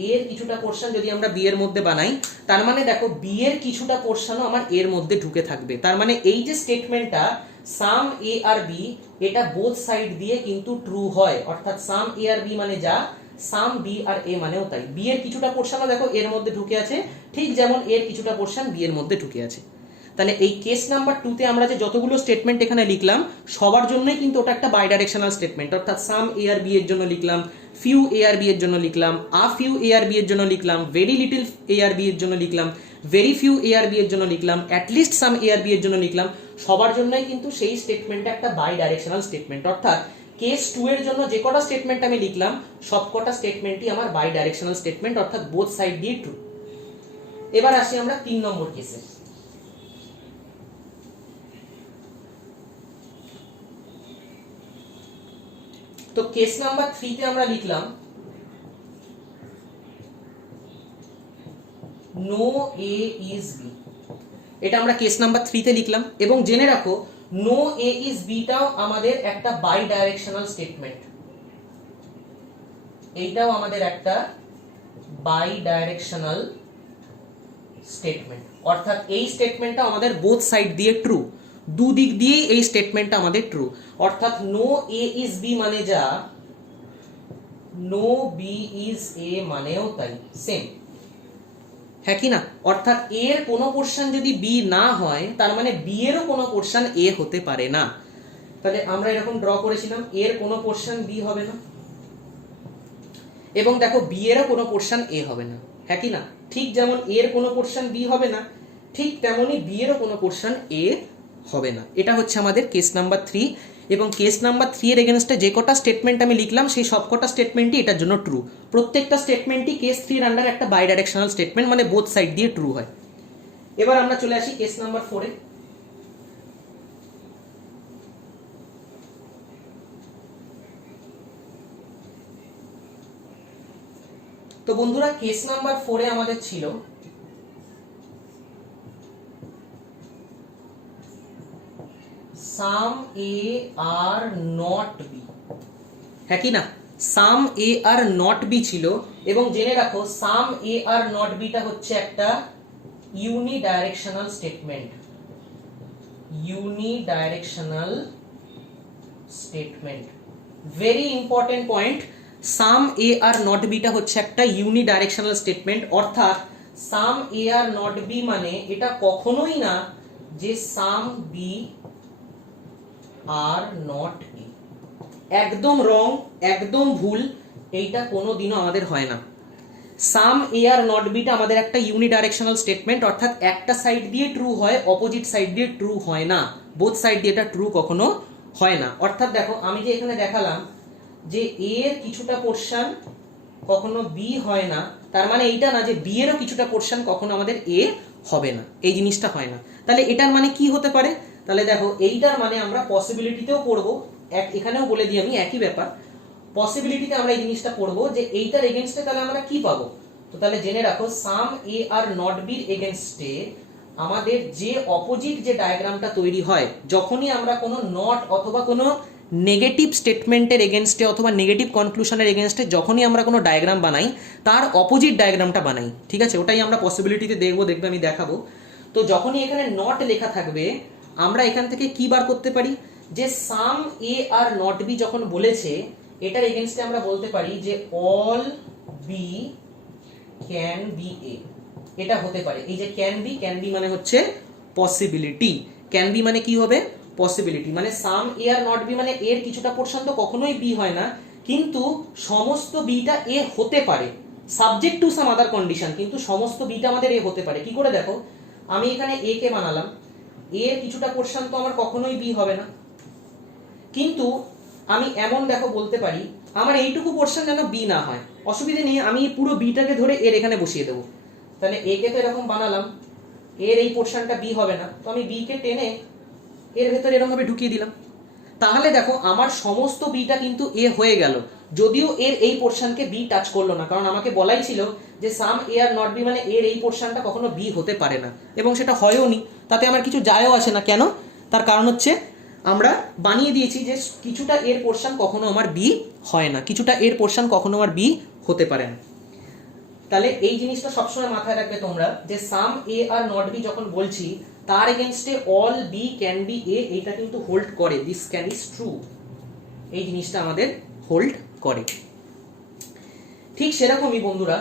এ এর কিছুটা পোরশন যদি আমরা বি এর মধ্যে বানাই, তার মানে দেখো বি এর কিছুটা পোরশনও আমার এর মধ্যে ঢুকে থাকবে। তার মানে এই যে স্টেটমেন্টটা সাম এ আর বি, এটা বোথ সাইড দিয়ে কিন্তু ট্রু হয়। অর্থাৎ সাম এ আর বি মানে যা, সাম বি আর এ মানেও তাই। বি এর কিছুটা পোরশনও দেখো এর মধ্যে ঢুকে আছে, ঠিক যেমন এর কিছুটা পোরশন বি এর মধ্যে ঢুকে আছে। তাহলে এই কেস নাম্বার 2 তে আমরা যে যতগুলো স্টেটমেন্ট এখানে লিখলাম, সবার জন্যই কিন্তু ওটা একটা বাই ডাইরেকশনাল স্টেটমেন্ট। অর্থাৎ সাম এ আর বি এর জন্য লিখলাম, ফিউ এ আর বি এর জন্য লিখলাম, আ ফিউ এ আর বি এর জন্য লিখলাম, very little A are B এর জন্য লিখলাম, very few A are B এর জন্য লিখলাম, at least some A are B এর জন্য লিখলাম। সবার জন্যই কিন্তু সেই স্টেটমেন্টটা একটা বাই ডাইরেকশনাল স্টেটমেন্ট। অর্থাৎ কেস 2 এর জন্য যে কটা স্টেটমেন্ট আমি লিখলাম, সবকটা স্টেটমেন্টই আমার বাই ডাইরেকশনাল স্টেটমেন্ট, অর্থাৎ বোথ সাইড দিয়ে ট্রু। এবার আসি আমরা 3 নম্বর কেসে। তো কেস নাম্বার 3 তে আমরা লিখলাম নো এ ইজ বি। এটা আমরা কেস নাম্বার 3 তে লিখলাম। এবং জেনে রাখো নো এ ইজ বিটাও আমাদের একটা বাই ডাইরেকশনাল স্টেটমেন্ট, এইটাও আমাদের একটা বাই ডাইরেকশনাল স্টেটমেন্ট। অর্থাৎ এই স্টেটমেন্টটা আমাদের বোথ সাইড দিয়ে ট্রু, দুদিক দিয়েই এই স্টেটমেন্টটা আমাদের ট্রু। অর্থাৎ নো এ ইজ বি মানে যা, নো বি ইজ এ মানেও তাই, সেম। হ্যাঁ কি না? অর্থাৎ এ এর কোনো পোর্শন যদি বি না হয় তার মানে বি এরও কোনো পোর্শন এ হতে পারে না। তাহলে আমরা এরকম ড্র করেছিলাম এর কোনো পোর্শন বি হবে না, এবং দেখো বি এরও কোনো পোর্শন এ হবে না, হ্যাঁ কি না? ঠিক যেমন এর কোনো পোর্শন বি হবে না, ঠিক তেমনই বি এরও কোনো পোর্শন এ হবে না। এটা হচ্ছে আমাদের কেস নাম্বার 3, এবং কেস নাম্বার 3 এর এগেনস্টে যে কটা স্টেটমেন্ট আমি লিখলাম সেই সব কটা স্টেটমেন্টই এটার জন্য ট্রু। প্রত্যেকটা স্টেটমেন্টই কেস 3 এর আন্ডার একটা বাই ডাইরেকশনাল স্টেটমেন্ট, মানে বোথ সাইড দিয়ে ট্রু হয়। এবার আমরা চলে আসি কেস নাম্বার 4 এ। তো বন্ধুরা কেস নাম্বার 4 এ আমাদের ছিল সাম এ আর নট বি, হ্যাঁ কি না? সাম এ আর নট বি ছিল, এবং জেনে রাখো সাম এ আর নট বিটা হচ্ছে একটা unidirectional statement. Unidirectional statement, very important point. Some A are not beta হচ্ছে একটা ইউনিডাইরেকশনাল স্টেটমেন্ট, অর্থাৎ সাম এ আর নট বি মানে এটা কখনোই না যে sum be are not a. একদম রং, একদম ভুল, এইটা কোনোদিনও আমাদের হয় না। সাম এ আর নট বিটা আমাদের একটা ইউনিডাইরেকশনাল স্টেটমেন্ট, অর্থাৎ একটা সাইড দিয়ে ট্রু হয়, অপোজিট সাইড দিয়ে ট্রু হয় না, বোথ সাইড দিয়ে এটা ট্রু কখনো হয় না। অর্থাৎ দেখো আমি যে এখানে দেখালাম যে এ এর কিছুটা পোর্শন কখনো বি হয় না, তার মানে এইটা না যে বি এরও কিছুটা পোর্শন কখনো আমাদের এ হবে না, এই জিনিসটা হয় না। তাহলে এটার মানে কি হতে পারে? তাহলে দেখো এইটার মানে আমরা পসিবিলিটিতেও পড়ব, এখানেও বলে দিই আমি একই ব্যাপার। পসিবিলিটিতে আমরা এই জিনিসটা পড়বো যে এইটার এগেনস্টে তাহলে আমরা কি পাবো। তো তাহলে জেনে রাখো সাম এ আর নট বির এগেনস্টে আমাদের যে অপোজিট যে ডায়াগ্রামটা তৈরি হয়, যখনই আমরা কোনো নট অথবা কোনো নেগেটিভ স্টেটমেন্টের এগেনস্টে অথবা নেগেটিভ কনক্লুশনের এগেনস্টে যখনই আমরা কোনো ডায়াগ্রাম বানাই, তার অপোজিট ডায়াগ্রামটা বানাই, ঠিক আছে? ওটাই আমরা পসিবিলিটিতে দেখবে আমি দেখাবো। তো যখনই এখানে নট লেখা থাকবে, আমরা এখান থেকে কি বার করতে পারি যে some A are not B যখন বলেছে, এটার এগেনস্টে আমরা বলতে পারি যে all B can B A, এটা হতে পারে। এই যে ক্যান বি মানে হচ্ছে পসিবিলিটি, ক্যান বি মানে কি হবে? পসিবিলিটি। মানে সাম এ আর নট বি মানে এর কিছুটা পোর্শন তো কখনোই বি হয় না, কিন্তু সমস্ত বিটা এ হতে পারে, subject to some other condition, কিন্তু সমস্ত বিটা আমাদের এ হতে পারে। কি করে দেখো, আমি এখানে এ কে বানালাম, এর কিছুটা পোর্শন তো আমার কখনোই বি হবে না, কিন্তু আমি এমন দেখো বলতে পারি আমার এইটুকু পোর্শন যেন বি না হয়, অসুবিধা নেই, আমি পুরো বিটাকে ধরে এর এখানে বসিয়ে দেবো। তাহলে এ কে তো এরকম বানালাম, এর এই পোর্শনটা বি হবে না, তো আমি বি কে টেনে এর ভেতরে এরকম ভাবে ঢুকিয়ে দিলাম। তাহলে দেখো আমার সমস্ত বিটা কিন্তু এ হয়ে গেল, যদিও এর এই পোর্শনকে বি টাচ করলো না, কারণ আমাকে বলাই ছিল যে some A are not B মানে এর এই পোর্শনটা কখনো বি হতে পারে না, এবং সেটা হয়ও নি, তাতে আমার কিছু যায়ও আসে না। কেন? তার কারণ হচ্ছে আমরা বানিয়ে দিয়েছি যে কিছুটা এর পোর্শন কখনো আমার বি হয় না, কিছুটা এর পোর্শন কখনো আমার বি হতে পারে না। তাহলে এই জিনিসটা সবসময় মাথায় রাখবে তোমরা, যে some A are not B যখন বলছি, তার এগেইনস্টে all B can B A, এইটা কিন্তু হোল্ড করে, দিস ক্যান ইজ ট্রু, এই জিনিসটা আমাদের হোল্ড করে। ঠিক সেরকমই বন্ধুরা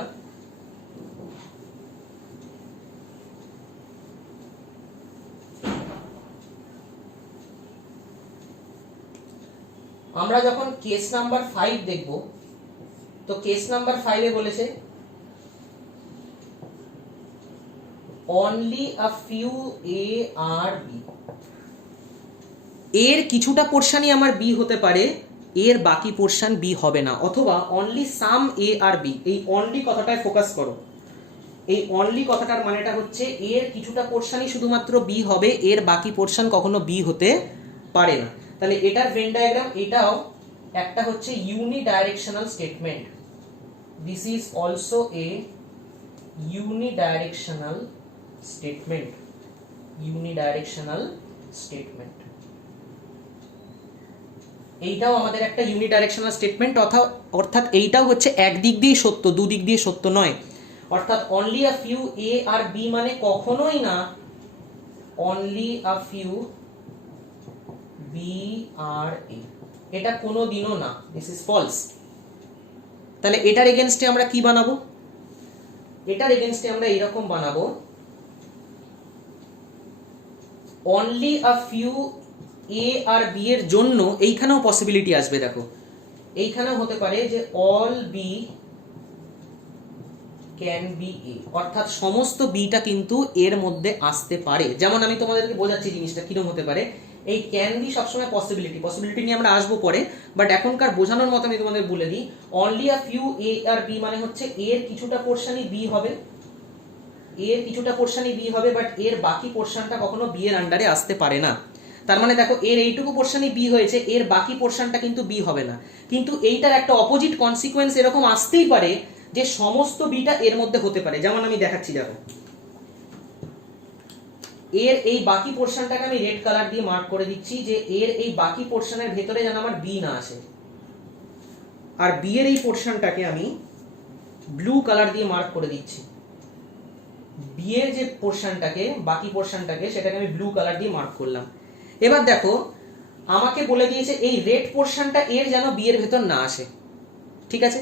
আমরা যখন কেস নাম্বার 5 দেখব, তো কেস নাম্বার 5 এ বলেছে only a few A are B, এর কিছুটা পোর্শনই আমার বি হতে পারে, এর বাকি পোর্শন বি হবে না, অথবা only some A are B. এই অনলি কথাটায় ফোকাস করো, এই অনলি কথাটার মানেটা হচ্ছে এর কিছুটা পোর্শনই শুধুমাত্র বি হবে, এর বাকি পোর্শন কখনো বি হতে পারে না। তাহলে এটার ভেন ডায়াগ্রাম এটাও একটা হচ্ছে unidirectional statement, this is also a unidirectional statement, unidirectional statement, এইটাও আমাদের একটা ইউনিডাইরেকশনাল স্টেটমেন্ট, অর্থাৎ এইটাও হচ্ছে একদিক দিয়ে সত্য, দুদিক দিয়ে সত্য নয়। অর্থাৎ only a few A are B মানে কখনোই না only a few B are A, এটা কোনোদিনও না, দিস ইজ ফলস। তাহলে এটার এগেইনস্টে আমরা কি বানাবো? এটার এগেইনস্টে আমরা এরকম বানাবো, only a few A are B এর জন্য। এইখানেও পসিবিলিটি আসবে, দেখো এইখানেও হতে পারে যে all B can B A, অর্থাৎ সমস্ত বিটা কিন্তু এর মধ্যে আসতে পারে। যেমন আমি তোমাদেরকে বোঝাচ্ছি জিনিসটা কিরকম হতে পারে। এই ক্যান বি সবসময় পসিবিলিটি নিয়ে আমরা আসবো পরে, বাট এখনকার বোঝানোর মতো আমি তোমাদের বলে দিই, only a few A are B মানে হচ্ছে এর কিছুটা পোর্শনই বি হবে, এর কিছুটা পোর্শনই বি হবে, বাট এর বাকি পোর্শনটা কখনো বি এর আন্ডারে আসতে পারে না। তার মানে দেখো এর এইটুকু পোর্শনই বি হয়েছে, এর বাকি পোর্শনটা কিন্তু বি হবে না। কিন্তু এইটার একটা অপোজিট কনসিকোয়েন্স এরকম আসতেই পারে যে সমস্ত বিটা এর মধ্যে হতে পারে। যেমন আমি দেখাচ্ছি, দেখো এর এই বাকি পোর্শনটাকে আমি রেড কালার দিয়ে মার্ক করে দিচ্ছি, যে এর এই বাকি পোর্শনের ভেতরে যেন আমার বি না আসে। আর বি এর এই পোর্শনটাকে আমি ব্লু কালার দিয়ে মার্ক করে দিচ্ছি। বি এর যে পোর্শনটাকে, বাকি পোর্শনটাকে, সেটাকে আমি ব্লু কালার দিয়ে মার্ক করলাম। এবার দেখো আমাকে বলে দিয়েছে এই রেড পোর্শনটা এর যেন বি এর ভেতর না আসে, ঠিক আছে?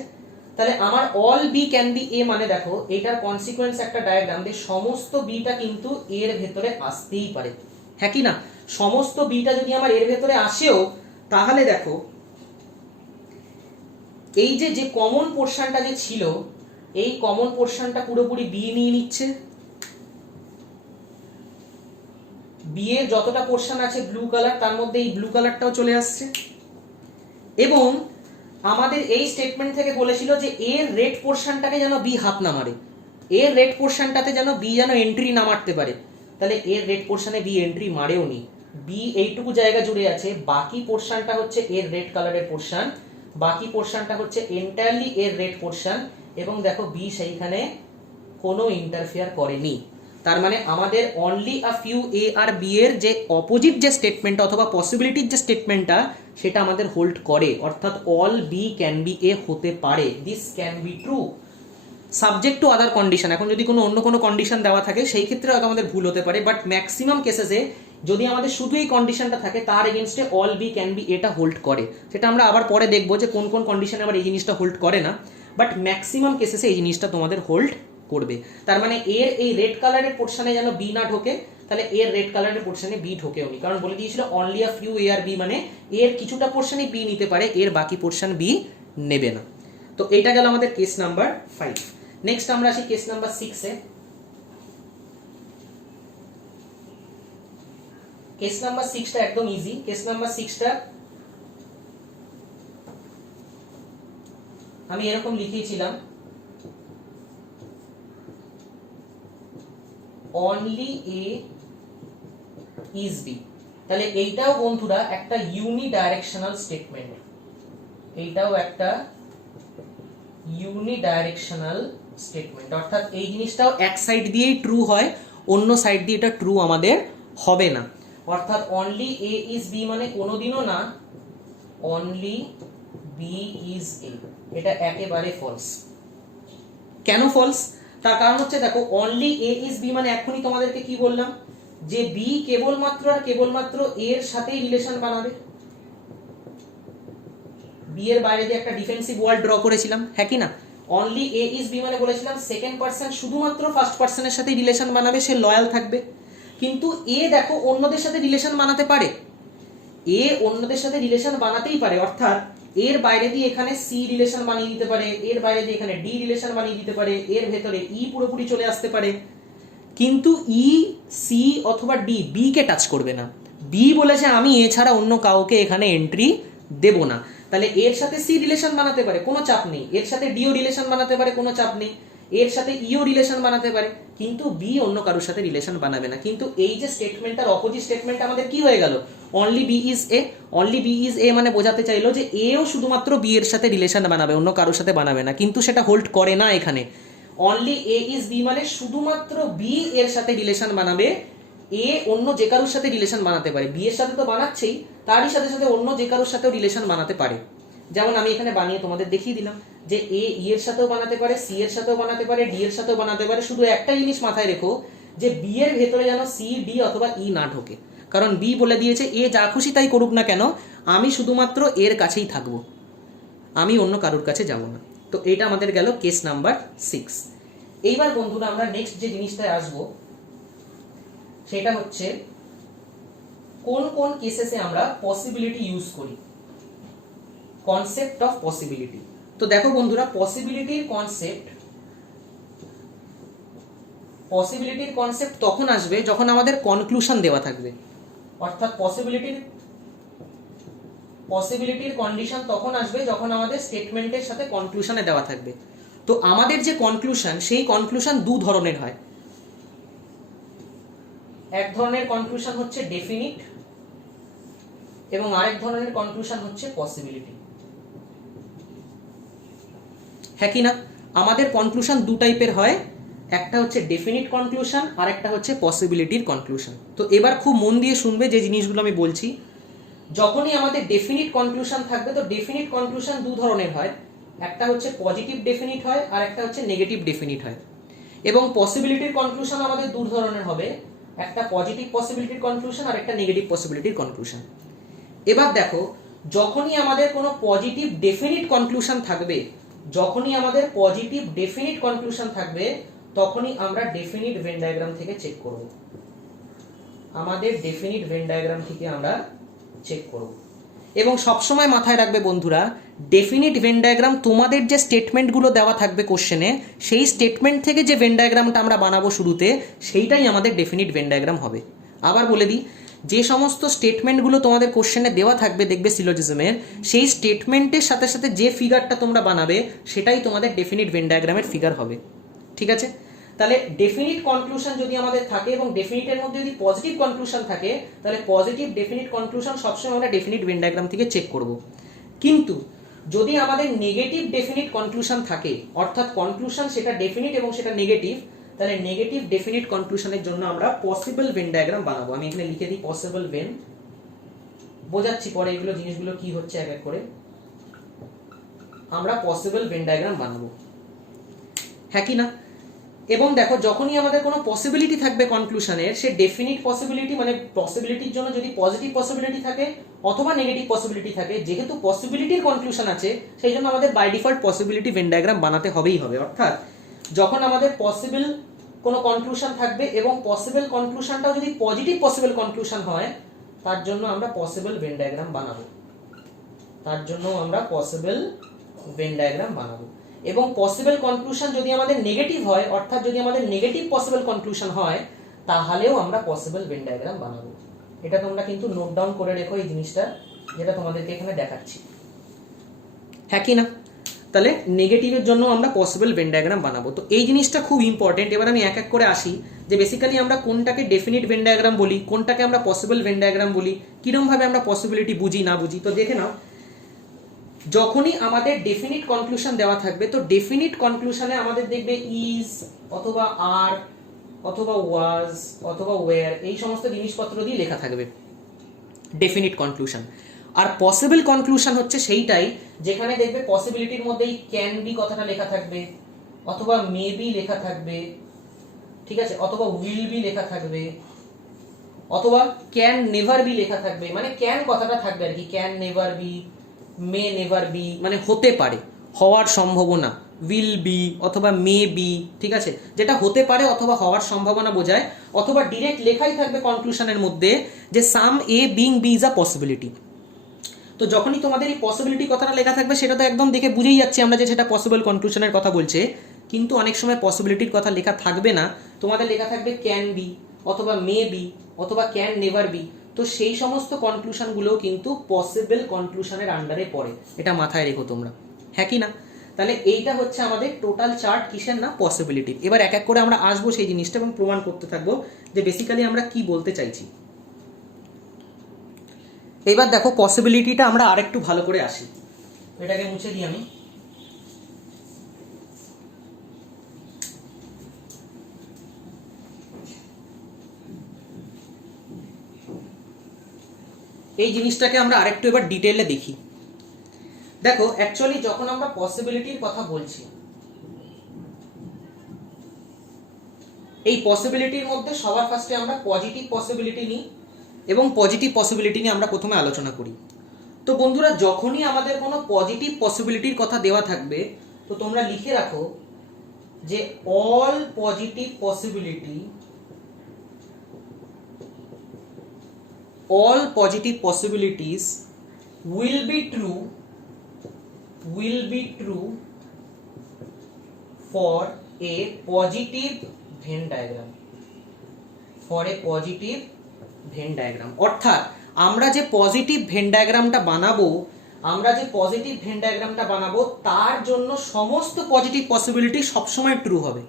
তাহলে আমার all B can B A মানে দেখো এটার কনসিকোয়েন্স একটা ডায়াগ্রাম, যে সমস্ত বিটা কিন্তু এর ভেতরে আসতেই পারে, হ্যাঁ কি না? সমস্ত বিটা যদি আমার এর ভেতরে আসেও, তাহলে দেখো এই যে যে কমন পোর্শনটা যে ছিল, এই কমন পোর্শনটা পুরোপুরি বি নিয়ে নিচ্ছে। বি এর যতটা পোর্শন আছে ব্লু কালার, তার মধ্যে এই ব্লু কালারটাও চলে আসছে। এবং আমাদের এই স্টেটমেন্ট থেকে বলেছিল যে এর রেড পোর্শনটাকে যেন বি হাত না মারে, এর রেড পোর্শনটাতে যেন বি যেন এন্ট্রি না মারতে পারে। তাহলে এর রেড পোর্শনে বি এন্ট্রি মারেও নি, বি এইটুকু জায়গা জুড়ে আছে। বাকি পোর্শনটা হচ্ছে এর রেড কালারের পোর্শন, বাকি পোর্শনটা হচ্ছে এন্টায়ারলি এর রেড পোর্শন, এবং দেখো বি সেইখানে কোনো ইন্টারফেয়ার করেনি। তার মানে আমাদের only a few A are B এর যে অপোজিট যে স্টেটমেন্ট অথবা পসিবিলিটির যে স্টেটমেন্টটা, সেটা আমাদের হোল্ড করে, অর্থাৎ all B can B A হতে পারে, this can be true subject to other condition. এখন যদি কোনো অন্য কোনো কন্ডিশন দেওয়া থাকে সেই ক্ষেত্রে হয়তো আমাদের ভুল হতে পারে, বাট ম্যাক্সিমাম কেসেসে যদি আমাদের শুধু এই কন্ডিশনটা থাকে, তার এগেনস্টে অল বি ক্যান বি এটা হোল্ড করে। সেটা আমরা আবার পরে দেখবো যে কোন কোন কন্ডিশনে আবার এই জিনিসটা হোল্ড করে না, বাট ম্যাক্সিমাম কেসেসে এই জিনিসটা তোমাদের হোল্ড করবে। তার মানে এর এই রেড কালারের পোর্শনে যেন বি না ঢোকে, তাহলে এর রেড কালারের পোর্শনে বি ঢোকেও নি, কারণ বলে দিয়েছিল only a few A are B মানে এর কিছুটা পোর্শনই বি নিতে পারে, এর বাকি পোর্শন বি নেবে না। তো এটা গেল আমাদের কেস নাম্বার 5। নেক্সট আমরা আসি কেস নাম্বার 6 এ। কেস নাম্বার 6টা একদম ইজি। কেস নাম্বার 6টা আমি এরকম লিখিয়েছিলাম, অনলি এ ইজ বি। তাহলে এইটাও বন্ধুরা একটা ইউনিডাইরেকশনাল স্টেটমেন্ট, এইটাও একটা ইউনিডাইরেকশনাল স্টেটমেন্ট, অর্থাৎ এই জিনিসটাও এক সাইড দিয়েই ট্রু হয়, অন্য সাইড দিয়ে এটা ট্রু আমাদের হবে না। অর্থাৎ অনলি এ ইজ বি মানে কোনোদিনও না অনলি বি ইজ এ, এটা একেবারে ফলস। কেন ফলস? তার কারণ হচ্ছে দেখো অনলি এ ইজ বি মানে এখনই তোমাদেরকে কি বললাম, যে বি কেবলমাত্র আর কেবলমাত্র এর সাথেই রিলেশন বানাবে। বি এর বাইরে দিয়ে একটা ডিফেন্সিভ ওয়াল ড্র করেছিলাম, হ্যাঁ কি না? অনলি এ ইজ বি মানে বলেছিলাম সেকেন্ড পারসন শুধুমাত্র ফার্স্ট পারসনের সাথেই রিলেশন বানাবে, সে লয়াল থাকবে। কিন্তু এ দেখো অন্যদের সাথে রিলেশন বানাতে পারে, এ অন্যদের সাথে রিলেশন বানাতেই পারে, অর্থাৎ এর বাইরে দিয়ে এখানে সি রিলেশন বানিয়ে দিতে পারে, এর বাইরে দিয়ে এখানে ডি রিলেশন বানিয়ে দিতে পারে, এর ভেতরে ই পুরোপুরি চলে আসতে পারে। কিন্তু ই সি অথবা ডি বি কে টাচ করবে না। বি বলেছে আমি এছাড়া অন্য কাউকে এখানে এন্ট্রি দেব না। তাহলে এর সাথে সি রিলেশন বানাতে পারে, কোনো চাপ নেই, এর সাথে ডিও রিলেশন বানাতে পারে, কোনো চাপ নেই, এর সাথে ইও রিলেশন বানাতে পারে, কিন্তু বি অন্য কারোর সাথে রিলেশন বানাবে না। কিন্তু এই যে স্টেটমেন্টটার অপোজিট স্টেটমেন্ট আমাদের কি হয়ে গেল, only be is a. Only be is a মানে বোঝাতে চাইলো যে এও শুধুমাত্র বি এর সাথে রিলেশন বানাবে, অন্য কারোর সাথে বানাবে না, কিন্তু সেটা হোল্ড করে না এখানে। অনলি এ ইজ বি মানে শুধুমাত্র বি এর সাথে রিলেশন বানাবে, এ অন্য যে কারোর সাথে রিলেশন বানাতে পারে, বি এর সাথে তো বানাচ্ছেই, তারই সাথে সাথে অন্য যে কারোর সাথেও রিলেশন বানাতে পারে। যেমন আমি এখানে বানিয়ে তোমাদের দেখিয়ে দিলাম যে এ ই এর সাথেও বানাতে পারে, সি এর সাথেও বানাতে পারে, ডি এর সাথেও বানাতে পারে। শুধু একটা জিনিস মাথায় রেখো যে বি এর ভেতরে যেন সি ডি অথবা ই না ঢোকে, কারণ বি বলে দিয়েছে এ যা খুশি তাই করুক না কেন, আমি শুধুমাত্র এর কাছেই থাকবো, আমি অন্য কারোর কাছে যাব না। তো এটা আমাদের গেল কেস নাম্বার 6। এইবার বন্ধুরা আমরা নেক্সট যে জিনিসটায় আসবো সেটা হচ্ছে কোন কোন কেসেসে আমরা পসিবিলিটি ইউজ করি, কনসেপ্ট অফ পসিবিলিটি। তো দেখো বন্ধুরা, পসিবিলিটির কনসেপ্ট তখন আসবে যখন আমাদের কনক্লুশন দেওয়া থাকবে, অর্থাৎ পসিবিলিটির কন্ডিশন তখন আসবে যখন আমাদের স্টেটমেন্টের সাথে কনক্লুশনে দেওয়া থাকবে। তো আমাদের যে কনক্লুশন, সেই কনক্লুশন দু ধরনের হয়। এক ধরনের কনক্লুশন হচ্ছে ডেফিনিট এবং আরেক ধরনের কনক্লুশন হচ্ছে পসিবিলিটি। হ্যাঁ কি না? আমাদের কনক্লুশন দু টাইপের হয়, একটা হচ্ছে ডেফিনিট কনক্লুশন আর একটা হচ্ছে পসিবিলিটির কনক্লুশন। তো এবার খুব মন দিয়ে শুনবে যে জিনিসগুলো আমি বলছি। যখনই আমাদের ডেফিনিট কনক্লুশন থাকবে, তো ডেফিনিট কনক্লুশন দু ধরনের হয়, একটা হচ্ছে পজিটিভ ডেফিনিট হয় আর একটা হচ্ছে নেগেটিভ ডেফিনিট হয়। এবং পসিবিলিটির কনক্লুশন আমাদের দু ধরনের হবে, একটা পজিটিভ পসিবিলিটির কনক্লুশন আর একটা নেগেটিভ পসিবিলিটির কনক্লুশন। এবার দেখো, যখনই আমাদের কোনো পজিটিভ ডেফিনিট কনক্লুশন থাকবে, তখনই আমরা ডেফিনিট ভেন ডায়াগ্রাম থেকে চেক করব। এবং সবসময় মাথায় রাখবে বন্ধুরা, ডেফিনিট ভেন ডায়াগ্রাম তোমাদের যে স্টেটমেন্টগুলো দেওয়া থাকবে কোশ্চেনে, সেই স্টেটমেন্ট থেকে যে ভেন ডায়াগ্রামটা আমরা বানাবো শুরুতে, সেইটাই আমাদের ডেফিনিট ভেন ডায়াগ্রাম হবে। আবার বলে দিই, যে সমস্ত স্টেটমেন্টগুলো তোমাদের কোশ্চেনে দেওয়া থাকবে দেখবে সিলোজিজমের, সেই স্টেটমেন্টের সাথে সাথে যে ফিগারটা তোমরা বানাবে সেটাই তোমাদের ডেফিনিট ভেন ডায়াগ্রামের ফিগার হবে। ঠিক আছে? তাহলে ডেফিনিট কনক্লুশন যদি আমাদের থাকে এবং ডেফিনিটের মধ্যে যদি পজিটিভ কনক্লুশন থাকে, তাহলে পজিটিভ ডেফিনিট কনক্লুশন সবসময় আমরা ডেফিনিট ভেন ডায়াগ্রাম থেকে চেক করব। কিন্তু যদি আমাদের নেগেটিভ ডেফিনিট কনক্লুশন থাকে, অর্থাৎ কনক্লুশন সেটা ডেফিনিট এবং সেটা নেগেটিভ, তাহলে নেগেটিভ ডেফিনিট কনক্লুশনের জন্য আমরা পসিবল ভেন ডায়াগ্রাম বানাবো। আমি এখানে লিখে দিই পসিবল ভেন, বোঝাচ্ছি পরে এগুলো জিনিসগুলো কি হচ্ছে এক এক করে। আমরা পসিবল ভেন ডায়াগ্রাম বানাবো, হ্যাঁ কি না? এবং দেখো, যখনই আমাদের কোনো পসিবিলিটি থাকবে কনক্লুশনের, সে ডেফিনিট পসিবিলিটি মানে পসিবিলিটির জন্য যদি পজিটিভ পসিবিলিটি থাকে অথবা নেগেটিভ পসিবিলিটি থাকে, যেহেতু পসিবিলিটির কনক্লুশন আছে সেই জন্য আমাদের by default possibility Venn diagram বানাতে হবেই হবে। অর্থাৎ যখন আমাদের পসিবল কোনো কনক্লুশন থাকবে এবং পসিবল কনক্লুশনটাও যদি পজিটিভ পসিবল কনক্লুশন হয়, তার জন্য আমরা পসিবল ভেন ডায়াগ্রাম বানাবো। এবং পসিবল কনক্লুশন যদি আমাদের নেগেটিভ হয়, অর্থাৎ যদি আমাদের নেগেটিভ পসিবল কনক্লুশন হয়, তাহলেও আমরা পসিবল ভেন ডায়াগ্রাম বানাবো। এটা তোমরা কিন্তু নোট ডাউন করে রেখো, এই জিনিসটা যেটা তোমাদেরকে এখানে দেখাচ্ছি, হ্যাঁ কি না? তাহলে নেগেটিভের জন্য আমরা পসিবল ভেন ডায়াগ্রাম বানাবো। তো এই জিনিসটা খুব ইম্পর্টেন্ট। এবার আমি এক এক করে আসি যে বেসিক্যালি আমরা কোনটাকে ডেফিনিট ভেন ডায়াগ্রাম বলি, কোনটাকে আমরা পসিবল ভেন ডায়াগ্রাম বলি, কিরকম ভাবে আমরা পসিবিলিটি বুঝি না বুঝি। তো দেখে নাও, যখনই আমাদের ডেফিনিট কনক্লুশন দেওয়া থাকবে, তো ডেফিনিট কনক্লুশনে আমাদের দেখবে ইজ অথবা আর অথবা ওয়াজ অথবা ওয়্যার, এই সমস্ত জিনিসপত্র দিয়ে লেখা থাকবে ডেফিনিট কনক্লুশন। আর পসিবল কনক্লুশন হচ্ছে সেইটাই যেখানে দেখবে পসিবিলিটির মধ্যেই ক্যান বি কথাটা লেখা থাকবে, অথবা মে বি লেখা থাকবে, ঠিক আছে, অথবা উইল বি লেখা থাকবে, অথবা ক্যান নেভার বি লেখা থাকবে। মানে ক্যান কথাটা থাকবে আর কি, can never be, May never be মানে হতে পারে, হওয়ার সম্ভাবনা, উইল বি অথবা মে বি, ঠিক আছে, যেটা হতে পারে অথবা হওয়ার সম্ভাবনা বোঝায়। অথবা ডিরেক্ট লেখাই থাকবে কনক্লুশনের মধ্যে যে some A being B is a possibility. তো যখনই তোমাদের এই পসিবিলিটি কথাটা লেখা থাকবে, সেটা তো একদম দেখে বুঝেই যাচ্ছে আমরা যে সেটা পসিবল কনক্লুশনের কথা বলছে। কিন্তু অনেক সময় পসিবিলিটির কথা লেখা থাকবে না, তোমাদের লেখা থাকবে ক্যান বি অথবা মে বি অথবা ক্যান নেভার বি। তো সেই সমস্ত কনক্লুশনগুলোও কিন্তু পসিবল কনক্লুশনের আন্ডারে পড়ে, এটা মাথায় রেখো তোমরা, হ্যাঁ কি না? তাহলে এইটা হচ্ছে আমাদের টোটাল চার্ট কিসের না, পসিবিলিটি। এবার এক এক করে আমরা আসবো সেই জিনিসটা এবং প্রমাণ করতে থাকবো যে বেসিক্যালি আমরা কি বলতে চাইছি। এবার দেখো, পসিবিলিটিটা আমরা আরেকটু ভালো করে আসি, এটাকে মুছে দিই আমি। এই জিনিসটাকে আমরা আরেকটু এবার ডিটেইলে দেখি। দেখো, অ্যাকচুয়ালি যখন আমরা পসিবিলিটির কথা বলছি, এই পসিবিলিটির মধ্যে সবার ফার্স্টে আমরা পজিটিভ পসিবিলিটি নিই এবং পজিটিভ পসিবিলিটি নিয়ে আমরা প্রথমে আলোচনা করি। তো বন্ধুরা, যখনই আমাদের কোনো পজিটিভ পসিবিলিটির কথা দেওয়া থাকবে, তো তোমরা লিখে রাখো যে all positive possibilities will be true for a positive Venn diagram অর্থাৎ আমরা যে পজিটিভ ভেন ডায়াগ্রামটা বানাবো তার জন্য সমস্ত পজিটিভ পসিবিলিটি সবসময় ট্রু হবে।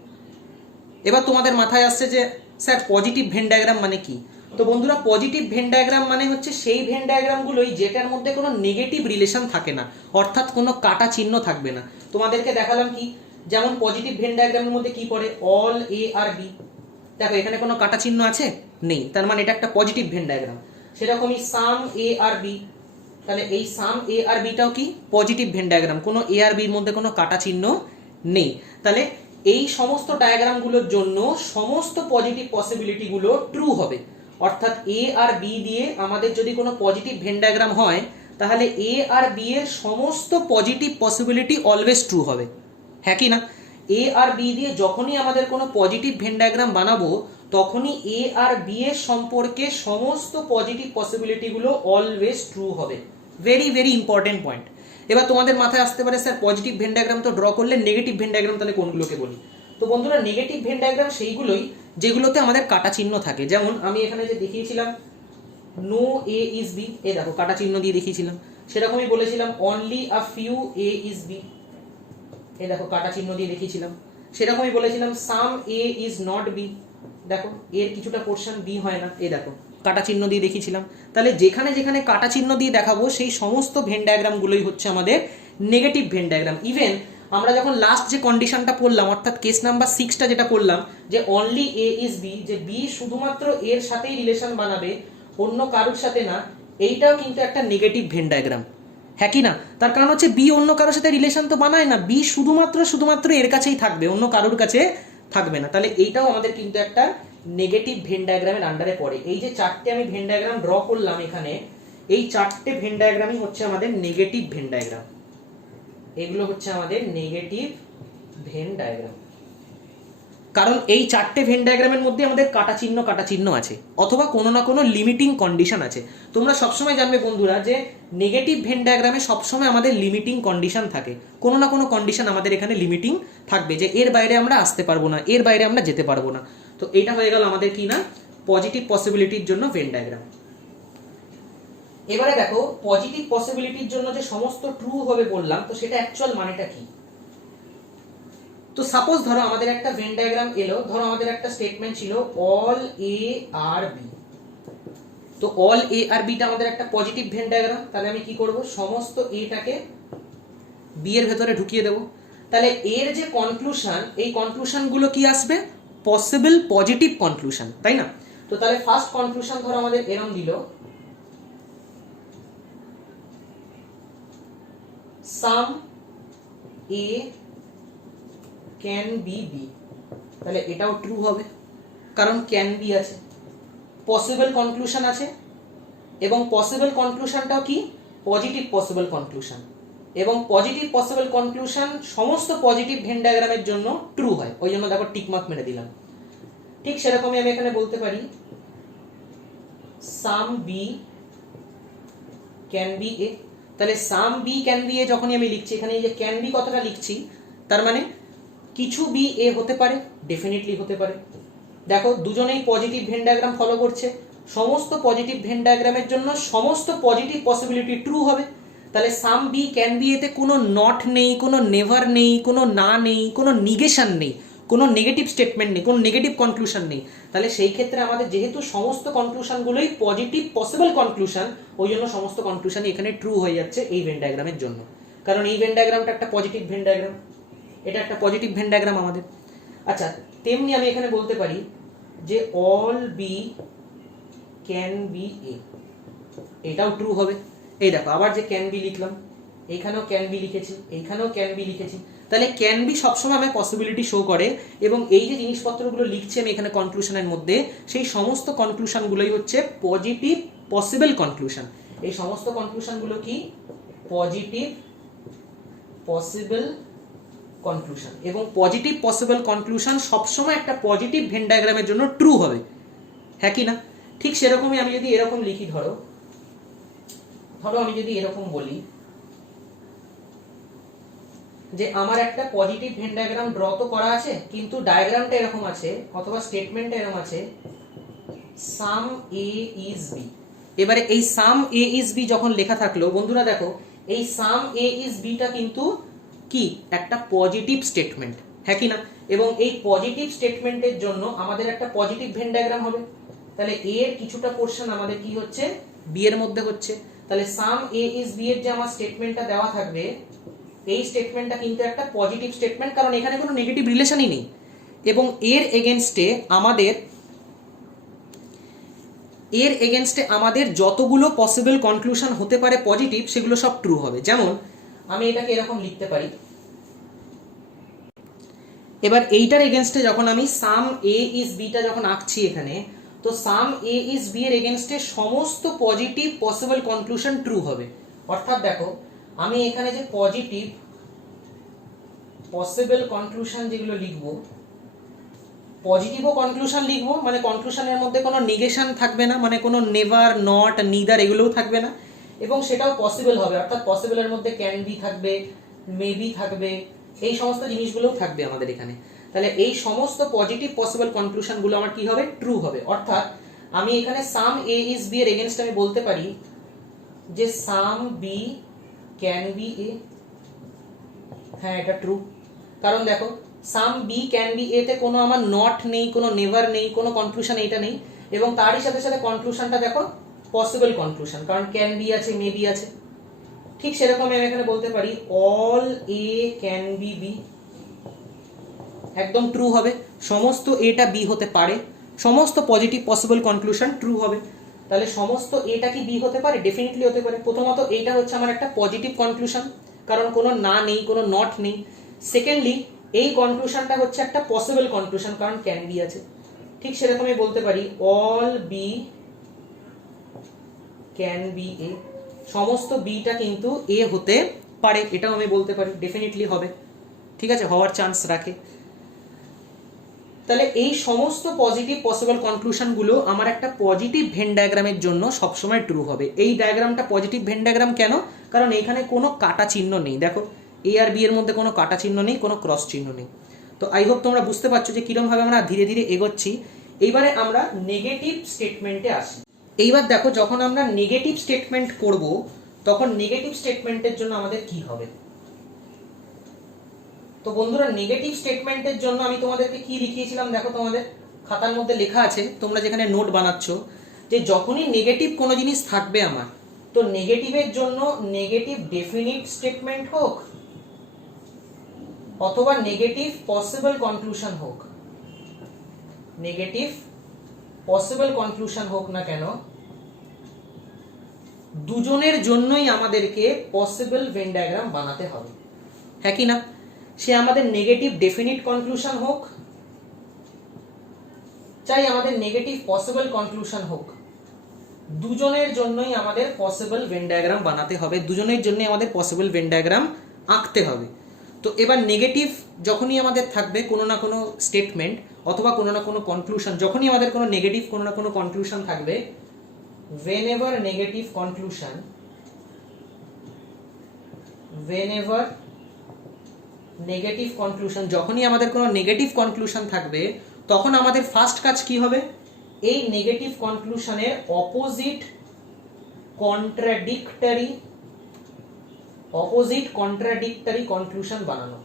এবার তোমাদের মাথায় আসছে যে স্যার পজিটিভ ভেন ডায়াগ্রাম মানে কি? তো বন্ধুরা, পজিটিভ ভেন ডায়াগ্রাম মানে হচ্ছে সেই ভেন ডায়াগ্রামগুলোই যেটার মধ্যে কোনো নেগেটিভ রিলেশন থাকে না, অর্থাৎ কোনো কাটা চিহ্ন থাকবে না। তোমাদেরকে দেখালাম কি, যেমন পজিটিভ ভেন ডায়াগ্রামের মধ্যে কি পড়ে, অল এ আর বি। দেখো এখানে কোনো কাটা চিহ্ন আছে? নেই, তার মানে এটা একটা পজিটিভ ভেন ডায়াগ্রাম। সেরকমই সাম এ আর বি, তাহলে এই সাম এ আর বিটাও কি পজিটিভ ভেন ডায়াগ্রাম, কোনো এ আর বির মধ্যে কোনো কাটা চিহ্ন নেই। তাহলে এই সমস্ত ডায়াগ্রামগুলোর জন্য সমস্ত পজিটিভ পসিবিলিটিগুলো ট্রু হবে, অর্থাৎ এ আর বি দিয়ে আমাদের যদি কোনো পজিটিভ ভেন ডায়াগ্রাম হয় তাহলে এ আর বি এর সমস্ত পজিটিভ পসিবিলিটি অলওয়েজ ট্রু হবে, হ্যাঁ কি না? এ আর বি দিয়ে যখনই আমাদের কোনো পজিটিভ ভেন ডায়াগ্রাম বানাবো তখনই এ আর বি এর সম্পর্কে সমস্ত পজিটিভ পসিবিলিটিগুলো অলওয়েজ ট্রু হবে। Very very important point. এবার তোমাদের মাথায় আসতে পারে স্যার পজিটিভ ভেন ডায়াগ্রাম তো ড্র করলে, নেগেটিভ ভেন ডায়াগ্রাম তাহলে কোনগুলোকে বলি? তো বন্ধুরা, নেগেটিভ ভেন ডায়াগ্রাম সেইগুলোই যেগুলোতে আমাদের কাটা চিহ্ন থাকে। যেমন আমি এখানে যে দেখিয়েছিলাম নো এ ইজ বি, এ দেখো কাটা চিহ্ন দিয়ে দেখিয়েছিলাম। সেরকমই বলেছিলাম only a few A is B, এ দেখো কাটা চিহ্ন দিয়ে দেখিয়েছিলাম। সেরকমই বলেছিলাম some A is not B, দেখো এর কিছুটা পোর্শন বি হয় না, এ দেখো কাটা চিহ্ন দিয়ে দেখিয়েছিলাম। তাহলে যেখানে যেখানে কাটা চিহ্ন দিয়ে দেখাবো সেই সমস্ত ভেন ডায়াগ্রামগুলোই হচ্ছে আমাদের নেগেটিভ ভেন ডায়াগ্রাম। ইভেন আমরা যখন লাস্ট যে কন্ডিশনটা পড়লাম, অর্থাৎ কেস নাম্বার 6টা যেটা পড়লাম, যে অনলি এ ইজ বি, যে বি শুধুমাত্র এর সাথেই রিলেশন বানাবে, অন্য কারোর সাথে না, এইটাও কিন্তু একটা নেগেটিভ ভেন ডায়াগ্রাম, হ্যাঁ কি না? তার কারণ হচ্ছে বি অন্য কারোর সাথে রিলেশন তো বানায় না, বি শুধুমাত্র এর কাছেই থাকবে, অন্য কারোর কাছে থাকবে না। তাহলে এইটাও আমাদের কিন্তু একটা নেগেটিভ ভেন ডায়াগ্রামের আন্ডারে পড়ে। এই যে চারটে আমি ভেন ডায়াগ্রাম ড্র করলাম এখানে, এই চারটে ভেন ডায়াগ্রামই হচ্ছে আমাদের নেগেটিভ ভেন ডায়াগ্রাম। এগুলো হচ্ছে আমাদের নেগেটিভ ভেন ডায়াগ্রাম, কারণ এই চারটে ভেন ডায়াগ্রামের মধ্যে আমাদের কাটা চিহ্ন আছে, অথবা কোনো না কোনো লিমিটিং কন্ডিশন আছে। তোমরা সবসময় জানবে বন্ধুরা যে নেগেটিভ ভেন ডায়াগ্রামে সবসময় আমাদের লিমিটিং কন্ডিশন থাকে, কোনো না কোনো কন্ডিশন আমাদের এখানে লিমিটিং থাকবে, যে এর বাইরে আমরা আসতে পারবো না, এর বাইরে আমরা যেতে পারবো না। তো এটা হয়ে গেল আমাদের কি না পজিটিভ পসিবিলিটির জন্য ভেন ডায়াগ্রাম। এবারে দেখো পজিটিভ পসিবিলিটির জন্য যে সমস্ত ট্রু হবে বললাম, তো সেটা অ্যাকচুয়াল মানেটা কি? তো সাপোজ ধরো আমাদের একটা ভেন ডায়াগ্রাম এলো, ধরো আমাদের একটা স্টেটমেন্ট ছিল অল এ আর বি। তো অল এ আর বিটা আমাদের একটা পজিটিভ ভেন ডায়াগ্রাম। তাহলে আমি কি করব, সমস্ত এটাকে বি এর ভেতরে ঢুকিয়ে দেব। তাহলে এর যে কনক্লুশন, এই কনক্লুশন গুলো কি আসবে, পসিবল পজিটিভ কনক্লুশন, তাই না? তো তাহলে ফার্স্ট কনক্লুশন ধরো আমাদের এরকম দিল, সাম এ ক্যান বি বি। তাহলে এটাও ট্রু হবে, কারণ ক্যান বি আছে, পসিবল কনক্লুশন আছে, এবং পসিবল কনক্লুশনটাও কি পজিটিভ পসিবল কনক্লুশন, এবং পজিটিভ পসিবল কনক্লুশন সমস্ত পজিটিভ ভেন ডায়াগ্রামের জন্য ট্রু হয়, ওই জন্য দেখো টিক মার্ক মেরে দিলাম। ঠিক সেরকমই আমি এখানে বলতে পারি sum be can B A. তাহলে sum be can B A যখনই আমি লিখছি, এখানে এই যে ক্যান বি কথাটা লিখছি, তার মানে কিছু বি এ হতে পারে, ডেফিনেটলি হতে পারে। দেখো দুজনেই পজিটিভ ভেন ডায়াগ্রাম ফলো করছে, সমস্ত পজিটিভ ভেন ডায়াগ্রামের জন্য সমস্ত পজিটিভ পসিবিলিটি ট্রু হবে। তাহলে সাম বি ক্যান বি এতে কোনো নট নেই, কোনো নেভার নেই, কোনো না নেই, কোনো নিগেশন নেই, কোনো নেগেটিভ স্টেটমেন্ট নেই, কোনো নেগেটিভ কনক্লুশন নেই। তাহলে সেই ক্ষেত্রে আমাদের যেহেতু সমস্ত কনক্লুশনগুলোই পজিটিভ পসিবল কনক্লুশন, ওই জন্য সমস্ত কনক্লুশনই এখানে ট্রু হয়ে যাচ্ছে এই ভেন ডায়াগ্রামের জন্য, কারণ এই ভেন ডায়াগ্রামটা একটা পজিটিভ ভেন ডায়াগ্রাম, এটা একটা পজিটিভ ভেন ডায়াগ্রাম আমাদের। আচ্ছা, তেমনি আমি এখানে বলতে পারি যে all B can B A, এটাও ট্রু হবে। এই দেখো আবার যে ক্যান বি লিখলাম, এইখানেও ক্যান বি লিখেছি, এইখানেও ক্যান বি লিখেছি। তাহলে ক্যান বি সবসময় আমার পসিবিলিটি শো করে, এবং এই যে জিনিসপত্রগুলো লিখছি আমি এখানে কনক্লুশনের মধ্যে, সেই সমস্ত কনক্লুশনগুলোই হচ্ছে পজিটিভ পসিবল কনক্লুশন। এই সমস্ত কনক্লুশনগুলো কি পজিটিভ পসিবল কনক্লুশন, এবং পজিটিভ পসিবল কনক্লুশন সবসময় একটা পজিটিভ ভেন ডায়াগ্রামের জন্য ট্রু হবে, হ্যাঁ কি না? ঠিক সেরকমই আমি যদি এরকম লিখি, ধরো আমি যদি এরকম বলি যে আমার একটা পজিটিভ ভেন ডায়াগ্রাম ড্র তো করা আছে, কিন্তু ডায়াগ্রামটা এরকম আছে অথবা স্টেটমেন্টটা এরকম আছে, সাম এ ইজ বি। এবারে এই সাম এ ইজ বি যখন লেখা থাকলো, বন্ধুরা দেখো এই সাম এ ইজ বিটা কিন্তু কি একটা পজিটিভ স্টেটমেন্ট, হ্যাঁ কি না? এবং এই পজিটিভ স্টেটমেন্টের জন্য আমাদের একটা পজিটিভ ভেন ডায়াগ্রাম হবে। তাহলে এ এর কিছুটা পোরশন আমাদের কি হচ্ছে, বি এর মধ্যে হচ্ছে। তাহলে সাম এ ইজ বি এর যে আমার স্টেটমেন্টটা দেওয়া থাকবে, এই স্টেটমেন্টটা কিন্তু একটা পজিটিভ স্টেটমেন্ট, কারণ এখানে কোনো নেগেটিভ রিলেশনই নেই। এবং এর এগেনস্টে আমাদের যতগুলো পসিবল কনক্লুশন হতে পারে পজিটিভ, সেগুলো সব ট্রু হবে। যেমন আমি এটাকে এরকম লিখতে পারি, এবার এইটার এগেনস্টে যখন আমি সাম এ ইজ বিটা যখন আঁকছি এখানে, তো সাম এ ইজ বি এর এগেনস্টে সমস্ত পজিটিভ পসিবল কনক্লুশন ট্রু হবে। অর্থাৎ দেখো আমি এখানে যে পজিটিভ পসিবল কনক্লুশন যেগুলো লিখবো, পজিটিভও কনক্লুশন লিখবো, মানে কনক্লুশনের মধ্যে কোনো নেগেশন থাকবে না, মানে কোনো নেভার, নট, নিদার এগুলোও থাকবে না, এবং সেটাও পসিবল হবে। অর্থাৎ পসিবলের মধ্যে ক্যান বি থাকবে, মেবি থাকবে, এই সমস্ত জিনিসগুলোও থাকবে আমাদের এখানে। তাহলে এই সমস্ত পজিটিভ পসিবল কনক্লুশনগুলো আমার কি হবে, ট্রু হবে। অর্থাৎ আমি এখানে সাম এ ইজ বি এর এগেনস্ট আমি বলতে পারি যে sum be can B A, হ্যাঁ এটা ট্রু। কারণ দেখো sum be can B A তে কোনো আমার নট নেই, কোনো নেভার নেই, কোনো কনক্লুশন এটা নেই, এবং তারই সাথে সাথে কনক্লুশনটা দেখো পসিবল কনক্লুশন, কারণ ক্যান বি আছে, মেবি আছে। ঠিক সেরকম আমি এখানে বলতে পারি all A can be B, একদম ট্রু হবে। সমস্ত এটা বি হতে পারে, সমস্ত পজিটিভ পসিবল কনক্লুশন ট্রু হবে। তাহলে সমস্ত এটা কি বি হতে পারে? ডেফিনেটলি হতে পারে। প্রথমত এইটা হচ্ছে আমার একটা পজিটিভ কনক্লুশন, কারণ কোনো না নেই, কোনো নট নেই। সেকেন্ডলি এই কনক্লুশনটা হচ্ছে একটা পসিবল কনক্লুশন, কারণ ক্যান বি আছে। ঠিক সেরকমই বলতে পারি all B can B A, সমস্ত বিটা কিন্তু এ হতে পারে, এটাও আমি বলতে পারি, ডেফিনেটলি হবে, ঠিক আছে, হওয়ার চান্স রাখে। তাহলে এই সমস্ত পজিটিভ পসিবল কনক্লুশনগুলো আমার একটা পজিটিভ ভেন ডায়াগ্রামের জন্য সবসময় ট্রু হবে। এই ডায়াগ্রামটা পজিটিভ ভেন ডায়াগ্রাম কেন? কারণ এখানে কোনো কাটা চিহ্ন নেই, দেখো এ আর বি এর মধ্যে কোনো কাটা চিহ্ন নেই, কোনো ক্রস চিহ্ন নেই। তো আই হোপ তোমরা বুঝতে পারছো যে কিরকম ভাবে আমরা ধীরে ধীরে এগোচ্ছি। এইবারে আমরা নেগেটিভ স্টেটমেন্টে আসি। এইবার দেখো যখন আমরা নেগেটিভ স্টেটমেন্ট করব, তখন নেগেটিভ স্টেটমেন্টের জন্য আমাদের কি হবে। তো বন্ধুরা নেগেটিভ স্টেটমেন্টের জন্য আমি তোমাদেরকে কি লিখিয়েছিলাম, দেখো তোমাদের খাতার মধ্যে লেখা আছে, তোমরা যেখানে নোট বানাচ্ছ, যে যখনই নেগেটিভ কোনো জিনিস থাকবে আমার, তো নেগেটিভের জন্য নেগেটিভ ডেফিনিট স্টেটমেন্ট হোক অথবা নেগেটিভ পসিবল কনক্লুশন হোক, নেগেটিভ পসিবল কনক্লুশন হোক না কেন, দুজনের জন্যই আমাদেরকে পসিবল ভেন ডায়াগ্রাম বানাতে হবে, হ্যাঁ কি না? সে আমাদের নেগেটিভ ডেফিনিট কনক্লুশন হোক, চাই আমাদের নেগেটিভ পসিবল কনক্লুশন হোক, দুজনের জন্যই আমাদের পসিবল ভেন ডায়াগ্রাম বানাতে হবে, দুজনের জন্যই আমাদের পসিবল ভেন ডায়াগ্রাম আঁকতে হবে। তো এবার নেগেটিভ যখনই আমাদের থাকবে কোনো না কোনো স্টেটমেন্ট অথবা কোনো না কোনো কনক্লুশন, যখনই আমাদের কোনো নেগেটিভ কোনো না কোনো কনক্লুশন থাকবে, whenever negative conclusion, whenever negative conclusion, যখনই আমাদের কোনো নেগেটিভ কনক্লুশন থাকবে, তখন আমাদের ফার্স্ট কাজ কি হবে, এই নেগেটিভ কনক্লুশনের অপোজিট কন্ট্রাডিক্টরি কনক্লুশন বানানো,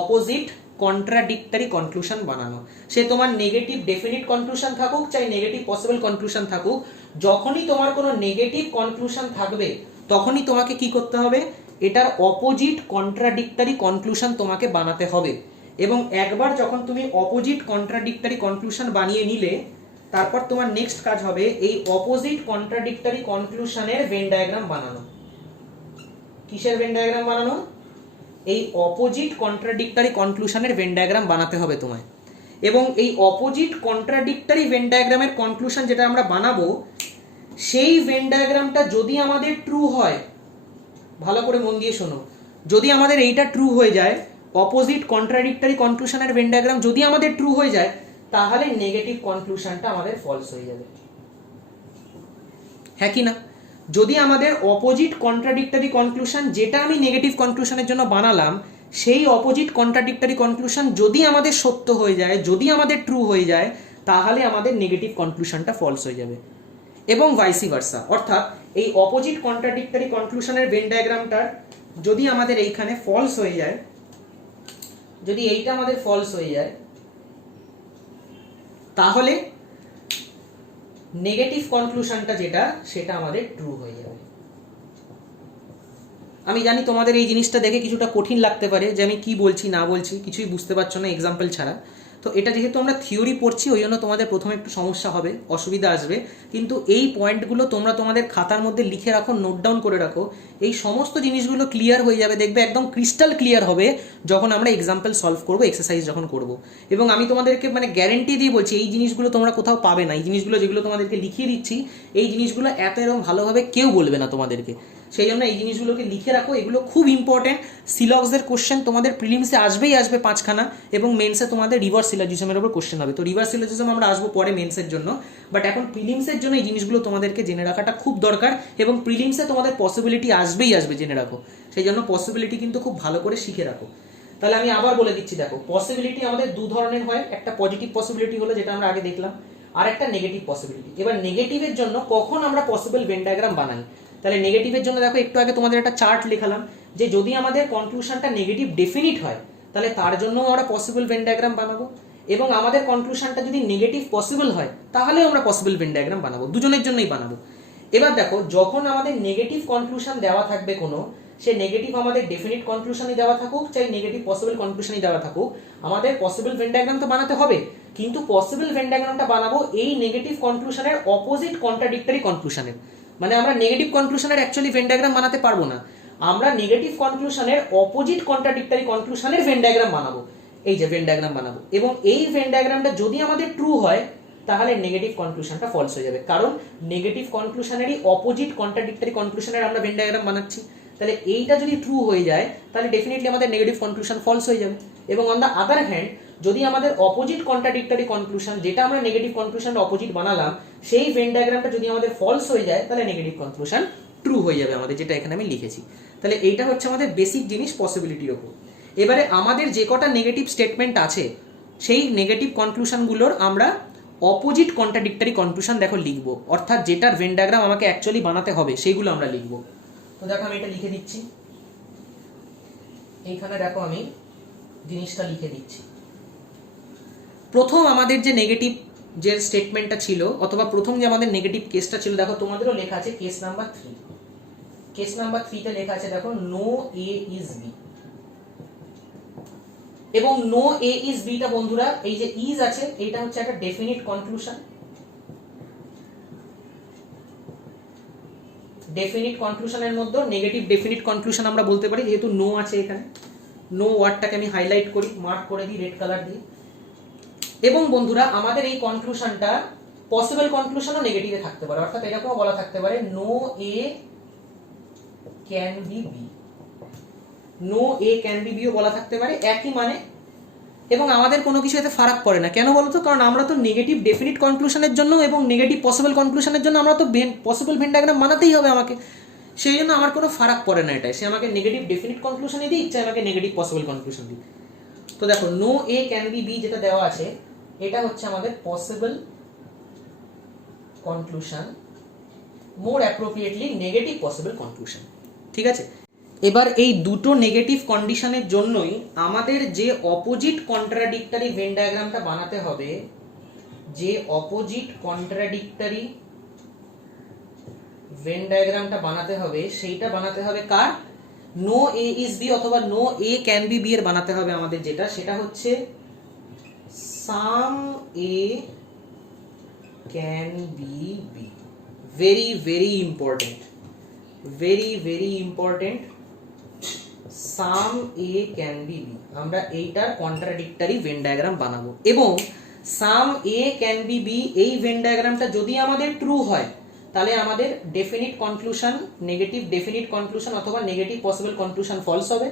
অপোজিট কন্ট্রাডিক্টরি কনক্লুশন বানানো। সে তোমার নেগেটিভ ডেফিনিট কনক্লুশন থাকুক, চাই নেগেটিভ পসিবল কনক্লুশন থাকুক, যখনই তোমার কোনো নেগেটিভ কনক্লুশন থাকবে, তখনই তোমাকে কি করতে হবে, এটার অপোজিট কন্ট্রাডিক্টরি কনক্লুশন তোমাকে বানাতে হবে। এবং একবার যখন তুমি অপোজিট কন্ট্রাডিক্টরি কনক্লুশন বানিয়ে নিলে, তারপর তোমার নেক্সট কাজ হবে এই অপোজিট কন্ট্রাডিক্টরি কনক্লুশনের ভেন ডায়াগ্রাম বানানো। কিসের ভেন ডায়াগ্রাম বানানো? এই অপোজিট কন্ট্রাডিক্টরি কনক্লুশনের ভেন ডায়াগ্রাম বানাতে হবে তোমায়। এবং এই অপোজিট কন্ট্রাডিক্টরি ভেন ডায়াগ্রামের কনক্লুশন যেটা আমরা বানাবো, সেই ভেন ডায়াগ্রামটা যদি আমাদের ট্রু হয়, ভালো করে মন দিয়ে শোনো, যদি আমাদের এইটা ট্রু হয়ে যায়, অপোজিট কন্ট্রাডিক্টরি কনক্লুশনের ভেন ডায়াগ্রাম যদি আমাদের ট্রু হয়ে যায়, তাহলে নেগেটিভ কনক্লুশনটা আমাদের ফলস হয়ে যাবে, হ্যাঁ কি না? যদি আমাদের অপোজিট কন্ট্রাডিক্টরি কনক্লুশন, যেটা আমি নেগেটিভ কনক্লুশনের জন্য বানালাম, সেই অপোজিট কন্ট্রাডিক্টরি কনক্লুশন যদি আমাদের সত্য হয়ে যায়, যদি আমাদের ট্রু হয়ে যায়, তাহলে আমাদের নেগেটিভ কনক্লুশনটা ফলস হয়ে যাবে। এবং ভাইসি ভার্সা, অর্থাৎ এই অপোজিট কন্ট্রাডিক্টরি কনক্লুশনের ভেন ডায়াগ্রামটার যদি আমাদের এইখানে ফলস হয়ে যায়, যদি এইটা আমাদের ফলস হয়ে যায়, তাহলে নেগেটিভ কনক্লুশনটা যেটা, সেটা আমাদের ট্রু হয়ে যাবে। আমি জানি তোমাদের এই জিনিসটা দেখে কিছুটা কঠিন লাগতে পারে, যে আমি কি বলছি না বলছি কিছুই বুঝতে পারছো না এক্সাম্পল ছাড়া। তো এটা যেহেতু আমরা থিওরি পড়ছি, ওই জন্য তোমাদের প্রথমে একটু সমস্যা হবে, অসুবিধা আসবে, কিন্তু এই পয়েন্টগুলো তোমরা তোমাদের খাতার মধ্যে লিখে রাখো, নোট ডাউন করে রাখো। এই সমস্ত জিনিসগুলো ক্লিয়ার হয়ে যাবে, দেখবে একদম ক্রিস্টাল ক্লিয়ার হবে যখন আমরা এক্সাম্পল সলভ করবো, এক্সারসাইজ যখন করবো। এবং আমি তোমাদেরকে মানে গ্যারেন্টি দিয়ে বলছি, এই জিনিসগুলো তোমরা কোথাও পাবে না। এই জিনিসগুলো যেগুলো তোমাদেরকে লিখিয়ে দিচ্ছি, এই জিনিসগুলো এত এরকম ভালোভাবে কেউ বলবে না তোমাদেরকে। সেই জন্য এই জিনিসগুলোকে লিখে রাখো, এগুলো খুব ইম্পর্টেন্ট। সিলক্সের কোশ্চেন তোমাদের প্রিলিমসে আসবেই আসবে 5খানা, এবং মেন্সে তোমাদের রিভার্স সিলজিজমের উপর কোশ্চেন হবে। তো রিভার্স সিলজিজম আমরা আসবো পরে মেন্সের জন্য, বাট এখন প্রিলিমসের জন্য এই জিনিসগুলো তোমাদেরকে জেনে রাখাটা খুব দরকার। এবং প্রিলিমসে তোমাদের পসিবিলিটি আসবেই আসবে, জেনে রাখো। সেই জন্য পসিবিলিটি কিন্তু খুব ভালো করে শিখে রাখো। তাহলে আমি আবার বলে দিচ্ছি, দেখো পসিবিলিটি আমাদের দু ধরনের হয়। একটা পজিটিভ পসিবিলিটি হলো, যেটা আমরা আগে দেখলাম, আর একটা নেগেটিভ পসিবিলিটি। এবার নেগেটিভের জন্য কখন আমরা পসিবল ভেন ডায়াগ্রাম বানাই, তাহলে নেগেটিভের জন্য দেখো একটু আগে তোমাদের একটা চার্ট লিখালাম, যে যদি আমাদের কনক্লুশনটা নেগেটিভ ডেফিনিট হয়, তাহলে তার জন্য আমরা পসিবল ভেন ডায়াগ্রাম বানাবো। এবং আমাদের কনক্লুশনটা যদি নেগেটিভ পসিবল হয়, তাহলেও আমরা পসিবল ভেন ডায়াগ্রাম বানাবো, দুজনের জন্যই বানাবো। এবার দেখো, যখন আমাদের নেগেটিভ কনক্লুশন দেওয়া থাকবে কোনো, সে নেগেটিভ আমাদের ডেফিনিট কনক্লুশনে দেওয়া থাকুক, চাই নেগেটিভ পসিবল কনক্লুশনে দেওয়া থাকুক, আমাদের পসিবল ভেন ডায়াগ্রাম তো বানাতে হবে। কিন্তু পসিবল ভেন ডায়াগ্রামটা বানাবো এই নেগেটিভ কনক্লুশনের অপোজিট কন্ট্রাডিক্টরি কনক্লুশনের। মানে আমরা নেগেটিভ কনক্লুশনের অ্যাকচুয়ালি ভেন ডায়াগ্রাম বানাতে পারবো না, আমরা নেগেটিভ কনক্লুশনের অপোজিট কন্ট্রাডিক্টরি কনক্লুশনের ভেন ডায়াগ্রাম বানাবো। এই যে ভেন ডায়াগ্রাম বানাবো, এবং এই ভেন ডায়াগ্রামটা যদি আমাদের ট্রু হয়, তাহলে নেগেটিভ কনক্লুশনটা ফলস হয়ে যাবে, কারণ নেগেটিভ কনক্লুশনেরই অপোজিট কন্ট্রাডিক্টরি কনক্লুশনের আমরা ভেন ডায়াগ্রাম বানাচ্ছি। তাহলে এইটা যদি ট্রু হয়ে যায়, তাহলে ডেফিনেটলি আমাদের নেগেটিভ কনক্লুশন ফলস হয়ে যাবে। এবং অন দ্য আদার হ্যান্ড, যদি আমাদের অপোজিট কন্ট্রাডিক্টরি কনক্লুশন, যেটা আমরা নেগেটিভ কনক্লুশনের অপোজিট বানালাম, সেই ভেন ডায়াগ্রামটা যদি আমাদের ফলস হয়ে যায়, তাহলে নেগেটিভ কনক্লুশন ট্রু হয়ে যাবে আমাদের, যেটা এখানে আমি লিখেছি। তাহলে এইটা হচ্ছে আমাদের বেসিক জিনিস পসিবিলিটির উপর। এবারে আমাদের যে কটা নেগেটিভ স্টেটমেন্ট আছে, সেই নেগেটিভ কনক্লুশনগুলোর আমরা অপোজিট কন্ট্রাডিক্টরি কনক্লুশন দেখো লিখবো, অর্থাৎ যেটার ভেন ডায়াগ্রাম আমাকে অ্যাকচুয়ালি বানাতে হবে, সেইগুলো আমরা লিখবো। তো দেখো আমি এটা লিখে দিচ্ছি, এইখানে দেখো আমি জিনিসটা লিখে দিচ্ছি। প্রথম আমাদের যে নেগেটিভ যে স্টেটমেন্টটা ছিল, অথবা প্রথম যে আমাদের নেগেটিভ কেসটা ছিল, দেখো তোমাদেরও লেখা আছে কেস নাম্বার 3। কেস নাম্বার 3 তে লেখা আছে দেখো, নো এ ইজ বি। এবং নো এ ইজ বি টা বন্ধুরা, এই যে ইজ আছে, এটা হচ্ছে একটা ডেফিনিট কনক্লুশন। ডেফিনিট কনক্লুশনের মধ্যে নেগেটিভ ডেফিনিট কনক্লুশন আমরা বলতে পারি, যেহেতু নো আছে এখানে। নো ওয়ার্ডটাকে আমি হাইলাইট করি, মার্ক করে দিই রেড কালার দিয়ে। এবং বন্ধুরা, আমাদের এই কনক্লুশনটা পসিবল কনক্লুশনও নেগেটিভে থাকতে পারে, অর্থাৎ এরকম বলা থাকতে পারে, no A can be B. No A can be বিও বলা থাকতে পারে, একই মানে। এবং আমাদের কোনো কিছু এতে ফারাক পড়ে না, কেন বলতো? কারণ আমরা তো নেগেটিভ ডেফিনিট কনক্লুশনের জন্য এবং নেগেটিভ পসিবল কনক্লুশনের জন্য আমরা তো পসিবল ভেন ডায়াগ্রাম বানাতেই হবে আমাকে। সেই জন্য আমার কোনো ফারাক পড়ে না এটাই, সে আমাকে নেগেটিভ ডেফিনিট কনক্লুশনই দিই, ইচ্ছা আমাকে নেগেটিভ পসিবল কনক্লুশন দিই। তো দেখো, no A can be B যেটা দেওয়া আছে, এটা হচ্ছে আমাদের possible conclusion, more appropriately negative possible conclusion. ঠিক আছে, এবার এই দুটো নেগেটিভ কন্ডিশনের জন্যই আমাদের যে অপোজিট কন্ট্রাডিক্টরি ভেন ডায়াগ্রামটা বানাতে হবে, যে অপোজিট কন্ট্রাডিক্টরি ভেন ডায়াগ্রামটা বানাতে হবে, সেইটা বানাতে হবে কার? নো এ ইজ বি অথবা no A can be B B বানাতে হবে আমাদের, যেটা সেটা হচ্ছে some A can be B. Very very important, very very important. Some A can be B, আমরা এইটার কন্ট্রাডিক্টরি ভেন ডায়াগ্রাম বানাবো। এবং some A can be B এই ভেন ডায়াগ্রামটা যদি আমাদের ট্রু হয়, তাহলে আমাদের definite conclusion negative definite conclusion অথবা নেগেটিভ পসিবল কনক্লুশন ফলস হবে।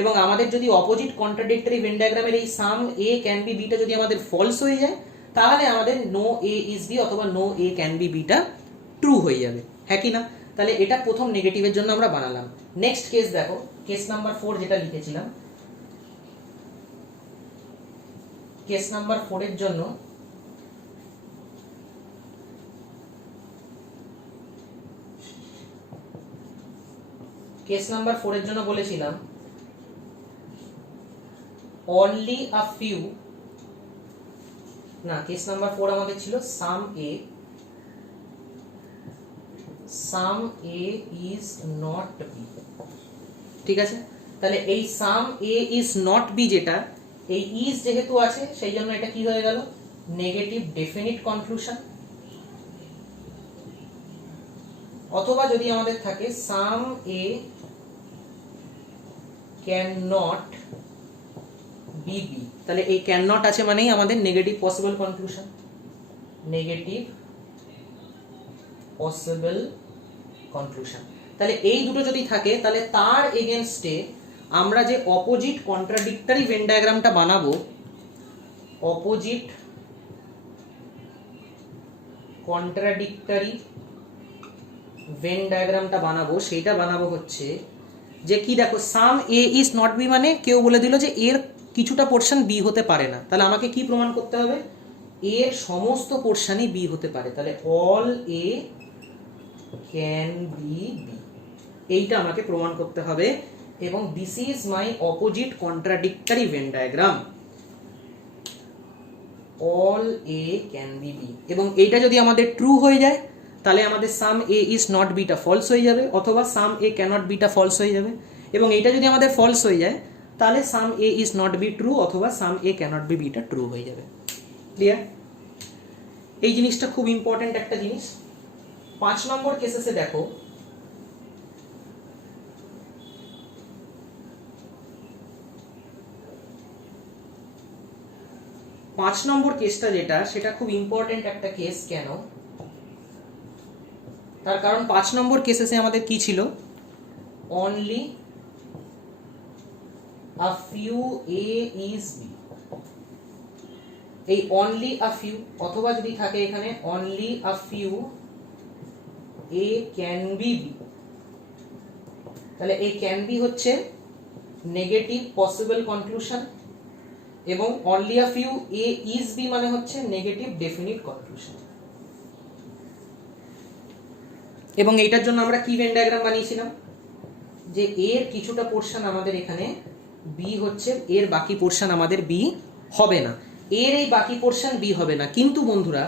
এবং আমাদের যদি অপোজিট কন্ট্রাডিক্টরি ভেন ডায়াগ্রামের এই সাম এ ক্যান বি বিটা যদি আমাদের ফলস হয়ে যায়, তাহলে আমাদের নো এ ইজ বি অথবা নো এ ক্যান বি বিটা ট্রু হয়ে যাবে, হ্যাঁ কি না? তাহলে এটা প্রথম নেগেটিভের জন্য আমরা বানালাম। নেক্সট কেস দেখো, কেস নাম্বার 4 যেটা লিখেছিলাম, কেস নাম্বার 4 এর জন্য বলেছিলাম only a few, না কেস নাম্বার 4 আমাদের ছিল সাম এ ইজ নট বি, ঠিক আছে? তাহলে এই some A is not B যেটা, এই ইজ যেহেতু আছে সেই জন্য এটা কি হয়ে গেল, নেগেটিভ ডেফিনিট কনক্লুশন। অথবা যদি আমাদের থাকে সাম A can not be B, তাহলে এই ক্যান নট আছে মানেই আমাদের negative possible conclusion, negative possible conclusion. তাহলে এই দুটো যদি থাকে, তাহলে তার এগেনস্টে আমরা যে অপোজিট কন্ট্রাডিক্টরি ভেন ডায়াগ্রামটা বানাবো, অপোজিট কন্ট্রাডিক্টরি ভেন ডায়াগ্রামটা বানাবো, সেইটা বানাবো হচ্ছে যে কি, দেখো সাম এ ইজ নট বি মানে কেউ বলে দিল যে এর কিছুটা পোর্শন বি হতে পারে না, তাহলে আমাকে কি প্রমাণ করতে হবে, এর সমস্ত পোর্শনই বি হতে পারে, তাহলে all A can be B, এইটা আমাকে প্রমাণ করতে হবে। এবং this is my opposite contradictory Venn diagram, all A can be B. এবং এইটা যদি আমাদের ট্রু হয়ে যায়, তাহলে আমাদের সাম এ ইজ নট বিটা ফলস হয়ে যাবে, অথবা সাম এ ক্যানট বিটা ফলস হয়ে যাবে। এবং এইটা যদি আমাদের ফলস হয়ে যায়, তাহলে some A is not be true অথবা সাম এ ক্যানট বি বিটা ট্রু হয়ে যাবে। ক্লিয়ার? এই জিনিসটা খুব ইম্পর্টেন্ট একটা জিনিস। 5 নম্বর কেসেসে দেখো, পাঁচ নম্বর কেসটা যেটা, সেটা খুব ইম্পর্টেন্ট একটা কেস। কেন? তার কারণ 5 নম্বর কেসেসে আমাদের কি ছিল, only a few A is B. এই অনলি আ ফিউ, অথবা যদি থাকে এখানে only a few A can be B, তাহলে এই ক্যান বি হচ্ছে নেগেটিভ পসিবল কনক্লুশন, এবং only a few A is B মানে হচ্ছে নেগেটিভ ডেফিনিট কনক্লুশন। এবং এইটার জন্য আমরা কি ভেন ডায়াগ্রাম বানিয়েছিলাম, যে এর কিছুটা পোর্শন আমাদের এখানে বি হচ্ছে, এর বাকি পোর্শন আমাদের বি হবে না, এর এই বাকি পোর্শন বি হবে না, কিন্তু বন্ধুরা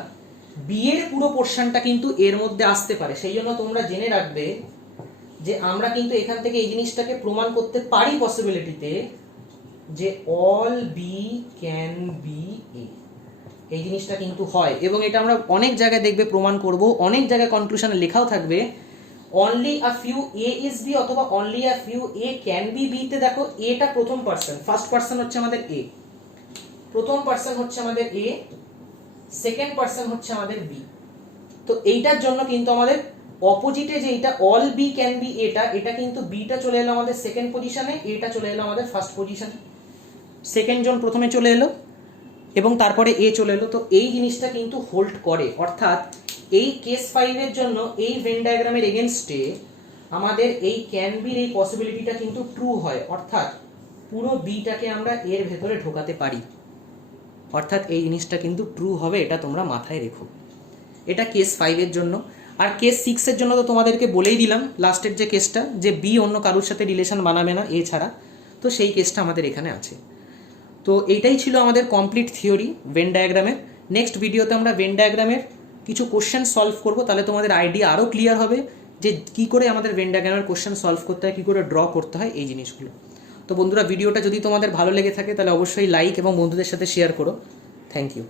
বি এর পুরো পোর্শনটা কিন্তু এর মধ্যে আসতে পারে। সেই জন্য তোমরা জেনে রাখবে যে আমরা কিন্তু এখান থেকে এই জিনিসটাকে প্রমাণ করতে পারি পসিবিলিটিতে, যে all B can B A, এই জিনিসটা কিন্তু হয়। এবং এটা আমরা অনেক জায়গায় দেখবে প্রমাণ করব, অনেক জায়গায় কনক্লুশনে লেখাও থাকবে only a few A is B অথবা only a few A can be B. তে দেখো এটা প্রথম পার্সন, ফার্স্ট পার্সন হচ্ছে আমাদের এ, প্রথম পার্সন হচ্ছে আমাদের এ, সেকেন্ড পার্সন হচ্ছে আমাদের বি। তো এইটার জন্য কিন্তু আমাদের অপোজিটে যে এটা অল বি ক্যান বি, এটা কিন্তু বিটা চলে এলো আমাদের সেকেন্ড পজিশনে, এটা চলে এলো আমাদের ফার্স্ট পজিশনে, সেকেন্ড জন প্রথমে চলে এলো এবং তারপরে এ চলে এলো। তো এই জিনিসটা কিন্তু হোল্ড করে, অর্থাৎ এই কেস 5 এর জন্য এই ভেন ডায়াগ্রামের এগেইনস্টে আমাদের এই ক্যান বির এই পসিবিলিটিটা কিন্তু ট্রু হয়, অর্থাৎ পুরো বিটাকে আমরা এর ভেতরে ঢোকাতে পারি, অর্থাৎ এই জিনিসটা কিন্তু ট্রু হবে, এটা তোমরা মাথায় রেখো। এটা কেস 5 এর জন্য। আর কেস 6 এর জন্য তো তোমাদেরকে বলেই দিলাম লাস্টের যে কেসটা, যে বি অন্য কারোর সাথে রিলেশন বানাবে না এ ছাড়া, তো সেই কেসটা আমাদের এখানে আছে। তো এইটাই ছিল আমাদের কমপ্লিট থিওরি ভেন ডায়াগ্রামের। নেক্সট ভিডিওতে আমরা ভেন ডায়াগ্রামের কিছু কোশ্চেন সলভ করব, তাহলে তোমাদের আইডিয়া আরও ক্লিয়ার হবে যে কী করে আমাদের ভেন ডায়াগ্রামের কোশ্চেন সলভ করতে হয়, কী করে ড্র করতে হয়, এই জিনিসগুলো। তো বন্ধুরা, ভিডিওটা যদি তোমাদের ভালো লেগে থাকে তাহলে অবশ্যই লাইক এবং বন্ধুদের সাথে শেয়ার করো। Thank you.